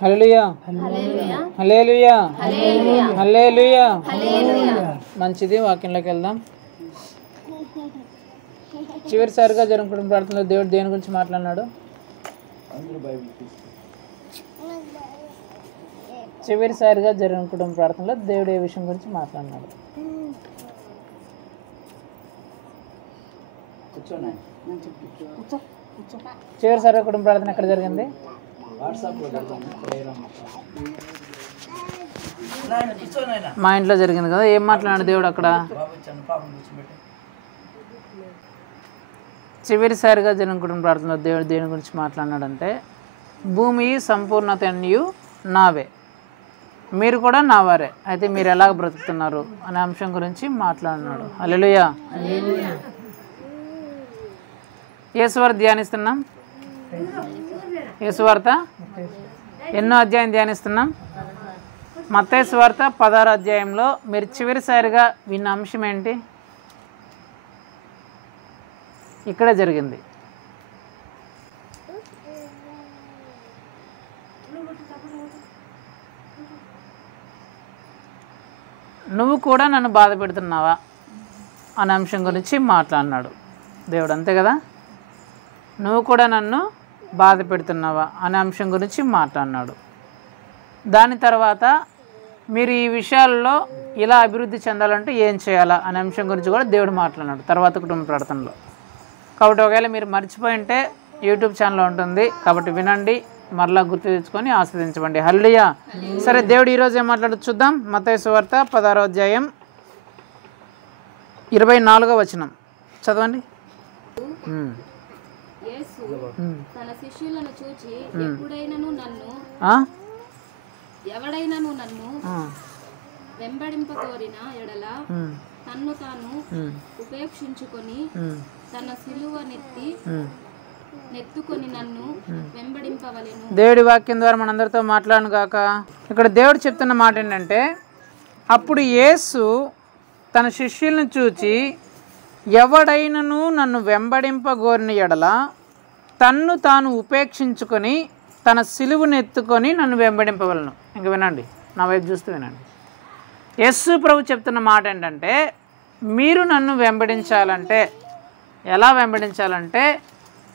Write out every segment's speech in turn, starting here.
హల్లెలూయా హల్లెలూయా హల్లెలూయా. మంచిది, వాక్యంలోకి వెళ్దాం. చివరిసారిగా జరుగుతున్న ప్రార్థనలో దేవుడు దేని గురించి మాట్లాడినాడు? చివరిసారిగా జరుగుతున్న ప్రార్థనలో దేవుడు ఏ విషయం గురించి మాట్లాడినాడు? చివరిసారిగా కుటుంబ ప్రార్థన ఎక్కడ జరిగింది? మా ఇంట్లో జరిగింది కదా. ఏం మాట్లాడాడు దేవుడు అక్కడ? చివరిసారిగా జరుగుతున్న ప్రార్థనలో దేవుడు దేని గురించి మాట్లాడినాడంటే, భూమి సంపూర్ణత అన్నియు నావే, మీరు కూడా నా వారే, అయితే మీరు ఎలాగ బ్రతుకుతున్నారు అనే అంశం గురించి మాట్లాడినాడు. హల్లెలూయా. యేసువార్త ధ్యానిస్తున్నాం. యేసువార్త ఎన్నో అధ్యాయం ధ్యానిస్తున్నాం? మత్తయి సువార్త 16వ అధ్యాయంలో మీరు చివరిసారిగా విన్న అంశం ఏంటి? ఇక్కడే జరిగింది. నువ్వు కూడా నన్ను బాధ పెడుతున్నావా అనే అంశం గురించి మాట్లాడినాడు దేవుడు, అంతే కదా? నువ్వు కూడా నన్ను బాధ పెడుతున్నావా అనే అంశం గురించి మాట్లాడినాడు. దాని తర్వాత మీరు ఈ విషయాల్లో ఇలా అభివృద్ధి చెందాలంటే ఏం చేయాలా అనే అంశం గురించి కూడా దేవుడు మాట్లాడినాడు తర్వాత కుటుంబ ప్రార్థనలో. కాబట్టి ఒకవేళ మీరు మర్చిపోయి ఉంటే యూట్యూబ్ ఛానల్లో ఉంటుంది, కాబట్టి వినండి, మరలా గుర్తు తెచ్చుకొని ఆస్వాదించండి. హల్లెలూయా. సరే, దేవుడు ఈరోజు ఏం మాట్లాడో చూద్దాం. మత్తయి సువార్త 16వ అధ్యాయం 24వ వచనం చదవండి. తన శిష్యులను చూచి ఎవడైనను నన్ను వెంబడింపకోరిన ఎడల తన్ను తాను ఉపేక్షించుకొని తన సిలువ నెత్తుకొని నన్ను వెంబడింపవలెను. దేవుడి వాక్యం ద్వారా మనందరితో మాట్లాడను గాక. ఇక్కడ దేవుడు చెప్తున్న మాట ఏంటంటే, అప్పుడు యేసు తన శిష్యులను చూచి ఎవడైనను నన్ను వెంబడింపగోరిన ఎడల తన్ను తాను ఉపేక్షించుకొని తన సిలువను ఎత్తుకొని నన్ను వెంబడింపవలను. ఇంక వినండి, నా వైపు చూస్తూ వినండి. యేసు ప్రభు చెప్తున్న మాట ఏంటంటే, మీరు నన్ను వెంబడించాలంటే ఎలా వెంబడించాలంటే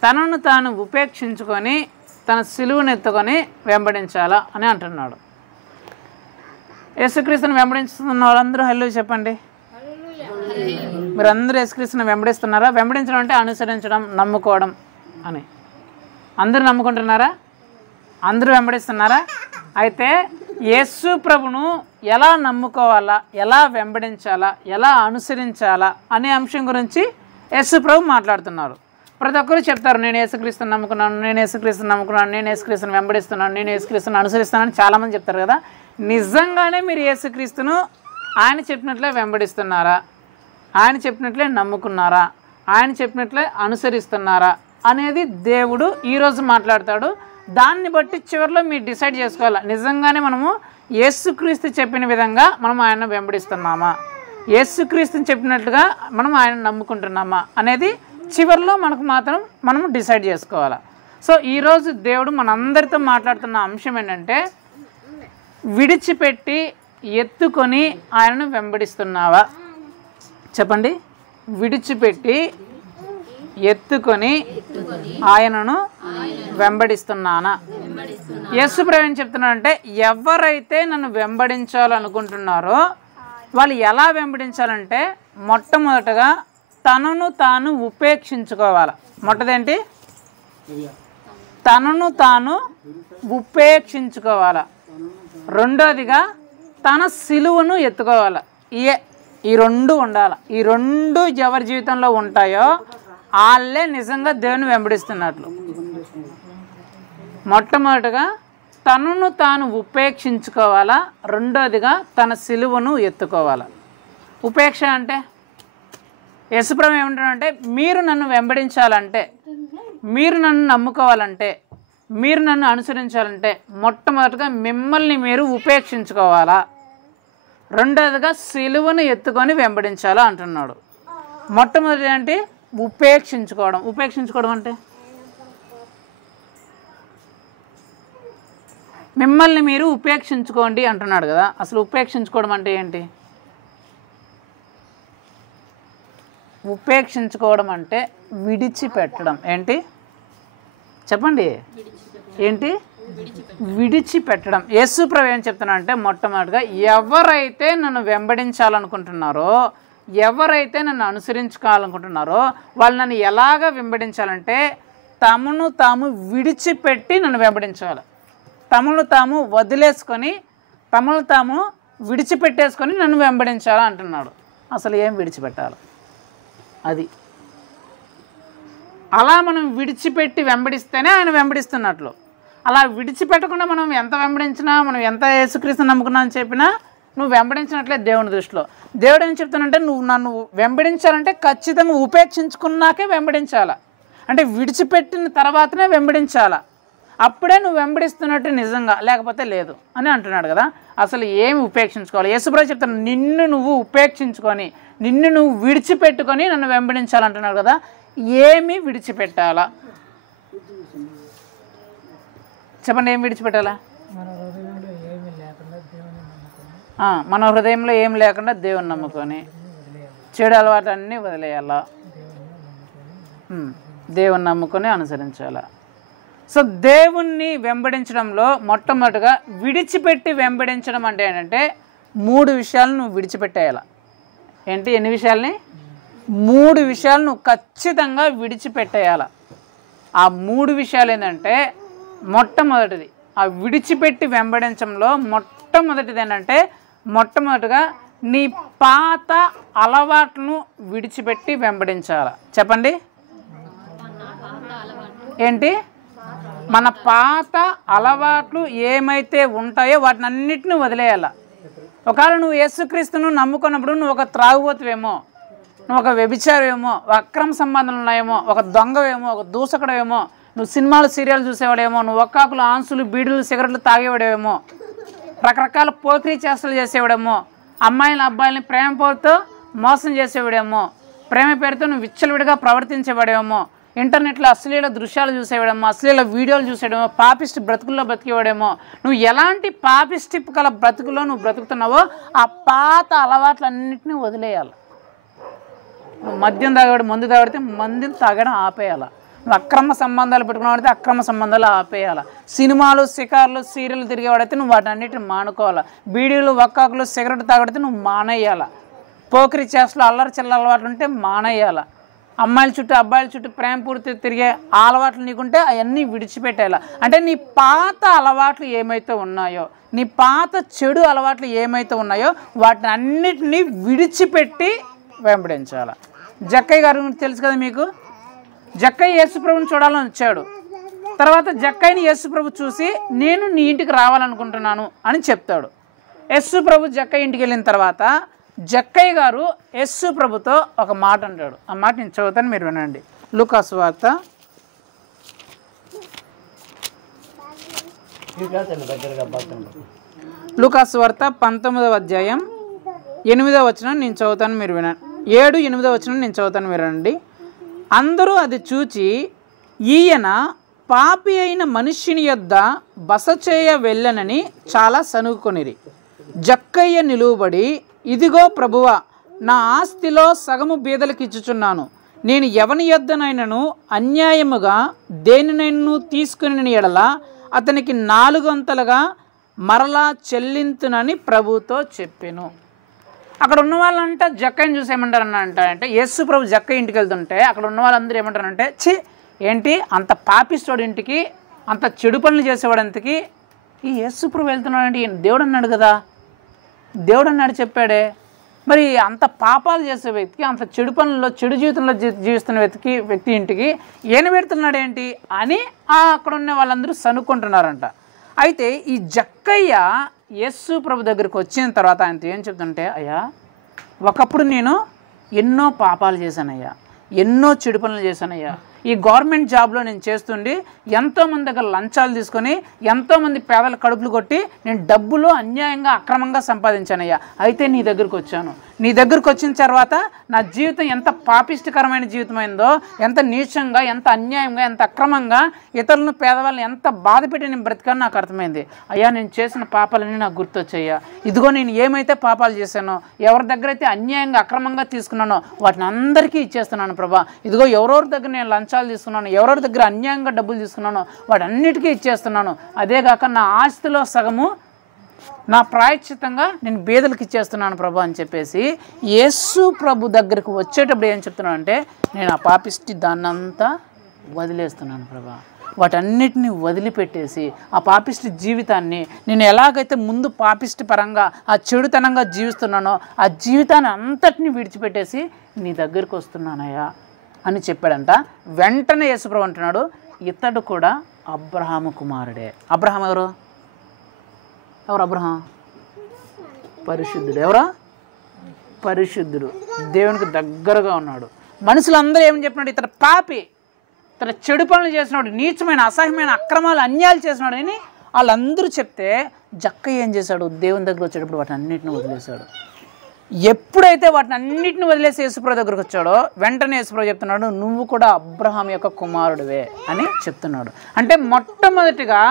తనను తాను ఉపేక్షించుకొని తన సిలువను ఎత్తుకొని వెంబడించాలా అని అంటున్నాడు. యేసుక్రీస్తుని వెంబడిస్తున్న వాళ్ళందరూ హల్లెలూయా చెప్పండి. మీరు అందరూ యేసుక్రీస్తుని వెంబడిస్తున్నారా? వెంబడించడం అంటే అనుసరించడం, నమ్ముకోవడం అని. అందరూ నమ్ముకుంటున్నారా? అందరూ వెంబడిస్తున్నారా? అయితే యేసు ప్రభును ఎలా నమ్ముకోవాలా, ఎలా వెంబడించాలా, ఎలా అనుసరించాలా అనే అంశం గురించి యేసు ప్రభు మాట్లాడుతున్నారు. ప్రతి ఒక్కరు చెప్తారు, నేను యేసుక్రీస్తుని నమ్ముకున్నాను, నేను యేసుక్రీస్తుని నమ్ముకున్నాను, నేను యేసుక్రీస్తుని వెంబడిస్తున్నాను, నేను యేసుక్రీస్తుని అనుసరిస్తున్నాను చాలామంది చెప్తారు కదా. నిజంగానే మీరు యేసుక్రీస్తును ఆయన చెప్పినట్లే వెంబడిస్తున్నారా? ఆయన చెప్పినట్లే నమ్ముకున్నారా? ఆయన చెప్పినట్లే అనుసరిస్తున్నారా అనేది దేవుడు ఈరోజు మాట్లాడతాడు. దాన్ని బట్టి చివరిలో మీరు డిసైడ్ చేసుకోవాలి, నిజంగానే మనము యేసుక్రీస్తు చెప్పిన విధంగా మనం ఆయన వెంబడిస్తున్నామా, యేసుక్రీస్తుని చెప్పినట్లుగా మనం ఆయన నమ్ముకుంటున్నామా అనేది చివరిలో మనం డిసైడ్ చేసుకోవాలి. సో ఈరోజు దేవుడు మనందరితో మాట్లాడుతున్న అంశం ఏంటంటే, విడిచిపెట్టి ఎత్తుకొని ఆయనను వెంబడిస్తున్నావా? చెప్పండి. విడిచిపెట్టి ఎత్తుకొని ఆయనను వెంబడిస్తున్నానా? యేసు ప్రభు ఏం చెప్తున్నాడంటే, ఎవరైతే నన్ను వెంబడించాలనుకుంటున్నారో వాళ్ళు ఎలా వెంబడించాలంటే, మొట్టమొదటగా తనను తాను ఉపేక్షించుకోవాలి. మొట్టదేంటి? తనను తాను ఉపేక్షించుకోవాలి. రెండోదిగా తన సిలువను ఎత్తుకోవాలి. ఈ రెండు ఉండాలి. ఈ రెండు ఎవరి జీవితంలో ఉంటాయో వాళ్ళే నిజంగా దేవుని వెంబడిస్తున్నట్లు. మొట్టమొదటిగా తనను తాను ఉపేక్షించుకోవాలా, రెండోదిగా తన సిలువను ఎత్తుకోవాలా. ఉపేక్ష అంటే యేసుప్రభు ఏమంటాడంటే, మీరు నన్ను వెంబడించాలంటే, మీరు నన్ను నమ్ముకోవాలంటే, మీరు నన్ను అనుసరించాలంటే మొట్టమొదటిగా మిమ్మల్ని మీరు ఉపేక్షించుకోవాలా, రెండోదిగా సిలువను ఎత్తుకొని వెంబడించాలా అంటున్నాడు. మొట్టమొదటి అంటే ఉపేక్షించుకోవడం. ఉపేక్షించుకోవడం అంటే మిమ్మల్ని మీరు ఉపేక్షించుకోండి అంటున్నాడు కదా. అసలు ఉపేక్షించుకోవడం అంటే ఏంటి? ఉపేక్షించుకోవడం అంటే విడిచిపెట్టడం. ఏంటి చెప్పండి? ఏంటి? విడిచిపెట్టడం. యేసు ప్రభు ఏం చెప్తున్నాడంటే, మొట్టమొదటిగా ఎవరైతే నన్ను వెంబడించాలనుకుంటున్నారో, ఎవరైతే నన్ను అనుసరించుకోవాలనుకుంటున్నారో వాళ్ళు నన్ను ఎలాగ వెంబడించాలంటే తమను తాము విడిచిపెట్టి నన్ను వెంబడించాలి. తమను తాము వదిలేసుకొని, తమను తాము విడిచిపెట్టేసుకొని నన్ను వెంబడించాలి అంటున్నాడు. అసలు ఏం విడిచిపెట్టాలి? అది అలా మనం విడిచిపెట్టి వెంబడిస్తేనే ఆయన వెంబడిస్తున్నట్లు. అలా విడిచిపెట్టకుండా మనం ఎంత వెంబడించినా, మనం ఎంత యేసుక్రీస్తుని నమ్ముకున్నా అని చెప్పినా నువ్వు వెంబడించినట్లే దేవుని దృష్టిలో. దేవుడు ఏం చెప్తానంటే, నువ్వు నన్ను వెంబడించాలంటే ఖచ్చితంగా ఉపేక్షించుకున్నాకే వెంబడించాలా, అంటే విడిచిపెట్టిన తర్వాతనే వెంబడించాలా. అప్పుడే నువ్వు వెంబడిస్తున్నట్టు నిజంగా, లేకపోతే లేదు అని అంటున్నాడు కదా. అసలు ఏమి ఉపేక్షించుకోవాలి? యేసుప్రభు చెప్తాను, నిన్ను నువ్వు ఉపేక్షించుకొని, నిన్ను నువ్వు విడిచిపెట్టుకొని నన్ను వెంబడించాలంటున్నాడు కదా. ఏమి విడిచిపెట్టాలా చెప్పండి? ఏం విడిచిపెట్టాలా? మన హృదయంలో ఏం లేకుండా దేవుని నమ్ముకొని చెడు అలవాటన్నీ వదిలేయాలా, దేవుని నమ్ముకొని అనుసరించాలా. సో దేవుణ్ణి వెంబడించడంలో మొట్టమొదటిగా విడిచిపెట్టి వెంబడించడం అంటే ఏంటంటే 3 విషయాలు నువ్వు విడిచిపెట్టేయాల. ఏంటి? ఎన్ని విషయాల్ని? 3 విషయాలు నువ్వు ఖచ్చితంగా విడిచిపెట్టేయాల. ఆ 3 విషయాలు ఏంటంటే, మొట్టమొదటిది ఆ విడిచిపెట్టి వెంబడించడంలో మొట్టమొదటిది ఏంటంటే, మొట్టమొదటిగా నీ పాత అలవాట్లను విడిచిపెట్టి వెంబడించాల. చెప్పండి? ఏంటి? మన పాత అలవాట్లు ఏమైతే ఉంటాయో వాటిని అన్నిటిని వదిలేయాల. ఒకవేళ నువ్వు యేసుక్రీస్తును నమ్ముకున్నప్పుడు నువ్వు ఒక త్రాగుబోతువేమో, నువ్వు ఒక వ్యభిచారమేమో, ఒక అక్రమ సంబంధాలు ఉన్నాయేమో, ఒక దొంగవేమో, ఒక దూసకుడేమో, నువ్వు సినిమాలు సీరియల్ చూసేవాడేమో, నువ్వు ఒక్కాకులు ఆన్సులు బీడులు సిగరెట్లు తాగేవాడేమో, రకరకాల పోకిరీ చేష్టలు చేసేవాడేమో, అమ్మాయిల అబ్బాయిలని ప్రేమ పేరుతో మోసం చేసేవాడేమో, ప్రేమ పేరుతో నువ్వు విచ్చలవిడిగా ప్రవర్తించేవాడేమో, ఇంటర్నెట్లో అశ్లీల దృశ్యాలు చూసేవాడేమో, అశ్లీల వీడియోలు చూసేవాడేమో, పాపిస్ట్ బ్రతుకుల్లో బ్రతికేవాడేమో. నువ్వు ఎలాంటి పాపిస్ట్ గల బ్రతుకుల్లో నువ్వు బ్రతుకుతున్నావో ఆ పాత అలవాట్లన్నింటినీ వదిలేయాలి. నువ్వు మద్యం తాగాడు, మందు తాగితే మందుని తాగడం ఆపేయాలి. నువ్వు అక్రమ సంబంధాలు పెట్టుకున్నావాడితే అక్రమ సంబంధాలు ఆపేయాలి. సినిమాలు షికార్లు సీరియల్ తిరిగేవాడైతే నువ్వు వాటి అన్నిటిని మానుకోవాలి. బీడీలు ఒక్కాకులు సిగరెట్ తాగడితే నువ్వు మానేయాలి. పోకిరి చేష్టలు అల్లరి చిల్లర అలవాట్లు ఉంటే మానేయాలి. అమ్మాయిల చుట్టూ అబ్బాయిల చుట్టూ ప్రేమ పూర్తి తిరిగే ఆ అలవాట్లు నీకుంటే అవన్నీ విడిచిపెట్టేయాలి. అంటే నీ పాత అలవాట్లు ఏమైతే ఉన్నాయో, నీ పాత చెడు అలవాట్లు ఏమైతే ఉన్నాయో వాటిని అన్నిటినీ విడిచిపెట్టి వెంబడించాలి. జక్కయ్య గారు తెలుసు కదా మీకు. జక్కయ్య యేసుప్రభుని చూడాలని వచ్చాడు. తర్వాత జక్కయ్యని యేసుప్రభు చూసి నేను నీ ఇంటికి రావాలనుకుంటున్నాను అని చెప్తాడు. యేసుప్రభు జక్కయ్య ఇంటికి వెళ్ళిన తర్వాత జక్కయ్య గారు యేసుప్రభుతో ఒక మాట అంటాడు. ఆ మాట నేను చదువుతాను, మీరు వినండి. లూకాసు వార్త 19వ అధ్యాయం 8వ వచనం నేను చదువుతాను, మీరు వినండి. 7, 8వ వచనం నేను చదువుతాను, మీరు వినండి. అందరూ అది చూచి ఈయన పాపి అయిన మనుష్యుని యొద్ద బస చేయ వెళ్ళనని చాలా సనుగుకొనిరి. జక్కయ్య నిలువబడి, ఇదిగో ప్రభువా, నా ఆస్తిలో సగము బీదలకు ఇచ్చుచున్నాను. నేను ఎవని యొద్దనైనను అన్యాయముగా దేనినైనా తీసుకుని ఎడల అతనికి 4 అంతలుగా మరలా చెల్లింతునని ప్రభుతో చెప్పెను. అక్కడ ఉన్న వాళ్ళంటే జక్కయ్యని చూసి ఏమంటారంటే, యేసు ప్రభు జక్కయ్య ఇంటికి వెళ్తుంటే అక్కడ ఉన్న వాళ్ళందరూ ఏమంటారంటే, ఛీ ఏంటి అంత పాపిస్తోడి ఇంటికి, అంత చెడు పనులు చేసేవాడంతకి ఈ యేసు ప్రభు వెళ్తున్నాడంటే ఈయన దేవుడు అన్నాడు కదా, దేవుడు అన్నాడు చెప్పాడే, మరి అంత పాపాలు చేసే వ్యక్తికి, అంత చెడు పనుల్లో చెడు జీవితంలో జీవిస్తున్న వ్యక్తి ఇంటికి ఈయన పెడుతున్నాడు ఏంటి అని అక్కడ ఉన్న వాళ్ళందరూ సనుక్కుంటున్నారంట. అయితే ఈ జక్కయ్య యేసు ప్రభు దగ్గరికి వచ్చిన తర్వాత ఆయనతో ఏం చెప్తుంటే, అయ్యా ఒకప్పుడు నేను ఎన్నో పాపాలు చేశానయ్యా, ఎన్నో చెడు పనులు చేశానయ్యా, ఈ గవర్నమెంట్ జాబ్లో నేను చేస్తుండి ఎంతోమంది దగ్గర లంచాలు తీసుకొని ఎంతోమంది పేదల కడుపులు కొట్టి నేను డబ్బులు అన్యాయంగా అక్రమంగా సంపాదించానయ్యా. అయితే నీ దగ్గరికి వచ్చాను, నీ దగ్గరకు వచ్చిన తర్వాత నా జీవితం ఎంత పాపిష్టకరమైన జీవితమైందో, ఎంత నీచంగా, ఎంత అన్యాయంగా, ఎంత అక్రమంగా, ఇతరులను పేదవాళ్ళని ఎంత బాధ పెట్టి నేను బ్రతికాను నాకు అర్థమైంది. అయ్యా నేను చేసిన పాపాలన్నీ నాకు గుర్తొచ్చాయ్యా. ఇదిగో నేను ఏమైతే పాపాలు చేశానో, ఎవరి దగ్గర అయితే అన్యాయంగా అక్రమంగా తీసుకున్నానో వాటిని అందరికీ ఇచ్చేస్తున్నాను ప్రభా. ఇదిగో ఎవరెవరి దగ్గర నేను లంచాలు తీసుకున్నాను, ఎవరెవరి దగ్గర అన్యాయంగా డబ్బులు తీసుకున్నానో వాటన్నిటికీ ఇచ్చేస్తున్నాను. అదేగాక నా ఆస్తిలో సగము నా ప్రాయశ్చిత్తంగా నేను బేదలకు ఇచ్చేస్తున్నాను ప్రభా అని చెప్పేసి యేసు ప్రభు దగ్గరికి వచ్చేటప్పుడు ఏం చెప్తున్నాను అంటే, నేను ఆ పాపిష్టి దాన్నంతా వదిలేస్తున్నాను ప్రభా. వాటన్నిటిని వదిలిపెట్టేసి ఆ పాపిష్టి జీవితాన్ని నేను ఎలాగైతే ముందు పాపిష్టి పరంగా ఆ చెడుతనంగా జీవిస్తున్నానో ఆ జీవితాన్ని అంతటిని విడిచిపెట్టేసి నీ దగ్గరికి వస్తున్నానయ్యా అని చెప్పాడంట. వెంటనే యేసుప్రభు అంటున్నాడు, ఇతడు కూడా అబ్రహాము కుమారుడే. అబ్రహాం ఎవరు? అబ్రహాం పరిశుద్ధుడు. ఎవరా? పరిశుద్ధుడు, దేవునికి దగ్గరగా ఉన్నాడు. మనుషులందరూ ఏమని చెప్పినాడు? ఇతడు పాపి, ఇతడు చెడు పనులు చేసినాడు, నీచమైన అసహ్యమైన అక్రమాలు అన్యాయాలు చేసినాడు అని వాళ్ళందరూ చెప్తే జక్కయ్య ఏం చేశాడు? దేవుని దగ్గర వచ్చేటప్పుడు వాటిని అన్నింటిని వదిలేశాడు. ఎప్పుడైతే వాటిని అన్నింటిని వదిలేసి యేసుప్రభు దగ్గరకు వచ్చాడో వెంటనే యేసుప్రభు చెప్తున్నాడు, నువ్వు కూడా అబ్రహాం యొక్క కుమారుడివే అని చెప్తున్నాడు. అంటే మొట్టమొదటిగా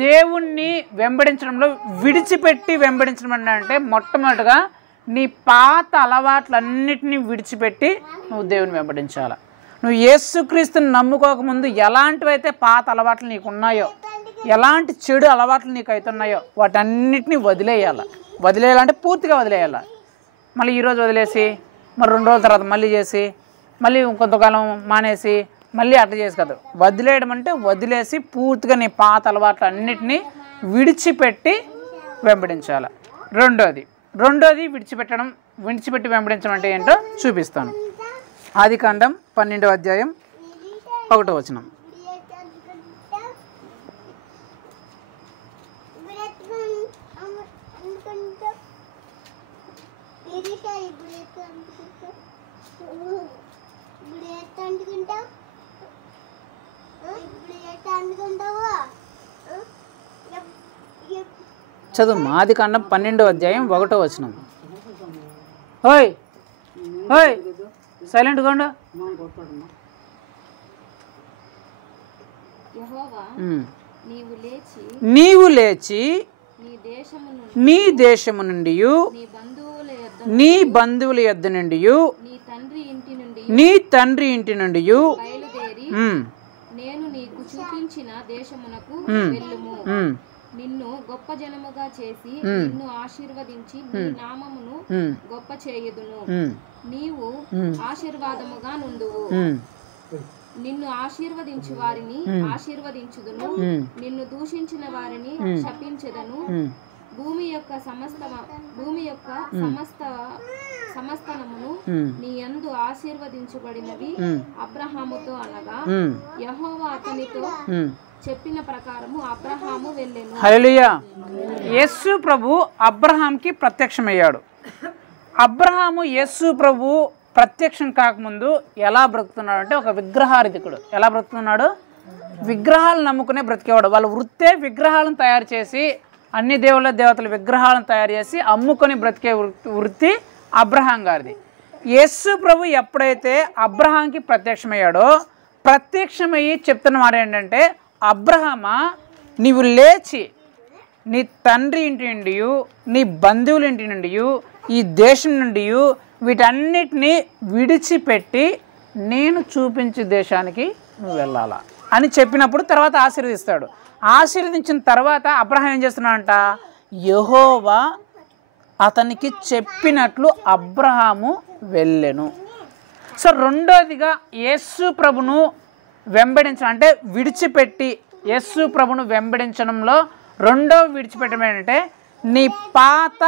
దేవుణ్ణి వెంబడించడంలో విడిచిపెట్టి వెంబడించడం అంటే మొట్టమొదటిగా నీ పాత అలవాట్లన్నిటినీ విడిచిపెట్టి నువ్వు దేవుని వెంబడించాలి. నువ్వు యేసుక్రీస్తుని నమ్ముకోకముందు ఎలాంటివైతే పాత అలవాట్లు నీకు ఉన్నాయో, ఎలాంటి చెడు అలవాట్లు నీకు అవుతున్నాయో వాటన్నిటినీ వదిలేయాలి. వదిలేయాలంటే పూర్తిగా వదిలేయాలి. మళ్ళీ ఈరోజు వదిలేసి మరి 2 రోజుల తర్వాత మళ్ళీ చేసి మళ్ళీ కొంతకాలం మానేసి మళ్ళీ అట్లా చేసి కదా. వదిలేయడం అంటే వదిలేసి పూర్తిగా నీ పాత అలవాట్లు అన్నిటినీ విడిచిపెట్టి వెంబడించాలి. రెండోది విడిచిపెట్టి వెంబడించడం అంటే ఏంటో చూపిస్తాను. ఆదికాండం 12వ అధ్యాయం 1వ వచనం. చదువు. ఆదికాండం 12వ అధ్యాయం 1వ వచనం. ఓయ్ ఓయ్ సైలెంట్గా ఉండు. యెహోవా నీవు లేచి నీ దేశము నుండి నీ బంధువుల యొద్ద నుండి నీ తండ్రి ఇంటి నుండి బయలుదేరి నేను నీకు చూపించిన దేశమునకు వెళ్ళుము. నిన్ను గొప్ప జనముగా చేసి నిన్ను ఆశీర్వదించి నీ నామమును గొప్ప చేయుదును. నీవు ఆశీర్వాదముగా నుండువు. నిన్ను ఆశీర్వదించు వారిని ఆశీర్వదించుదును, నిన్ను దూషించిన వారిని శపించెదను. భూమి యొక్క సమస్తనమును నీ యందు ఆశీర్వదించబడినవి అబ్రహాముతో అనగా యెహోవా అతనితో చెప్పిన ప్రకారము అబ్రహాము వెళ్ళెను. హల్లెలూయా. యేసు ప్రభు అబ్రహాంకి ప్రత్యక్షమయ్యాడు. అబ్రహాము యేసు ప్రభు ప్రత్యక్షం కాకముందు ఎలా బ్రతుకుతున్నాడు అంటే ఒక విగ్రహారాధికుడు. ఎలా బ్రతుకుతున్నాడు? విగ్రహాలను నమ్ముకునే బ్రతికేవాడు. వాళ్ళ వృత్తే విగ్రహాలను తయారు చేసి అన్ని దేవతల విగ్రహాలను తయారు చేసి అమ్ముకొని బ్రతికే వృత్తి అబ్రహాం గారిది. యేసు ప్రభు ఎప్పుడైతే అబ్రహాంకి ప్రత్యక్షమయ్యాడో ప్రత్యక్షమయ్యి చెప్తున్న మాట ఏంటంటే, అబ్రహామా నీవు లేచి నీ తండ్రి ఇంటి నుండి నీ బంధువుల ఇంటి నుండి ఈ దేశం నుండి వీటన్నిటినీ విడిచిపెట్టి నేను చూపించే దేశానికి నువ్వు వెళ్ళాలా అని చెప్పినప్పుడు తర్వాత ఆశీర్వదిస్తాడు. ఆశీర్వదించిన తర్వాత అబ్రహాం ఏం చేస్తున్నాడంట? యెహోవా అతనికి చెప్పినట్లు అబ్రహాము వెళ్ళెను. సో రెండోదిగా యేసు ప్రభును వెంబడించడం అంటే విడిచిపెట్టి యేసు ప్రభును వెంబడించడంలో రెండో విడిచిపెట్టడం ఏంటంటే నీ పాత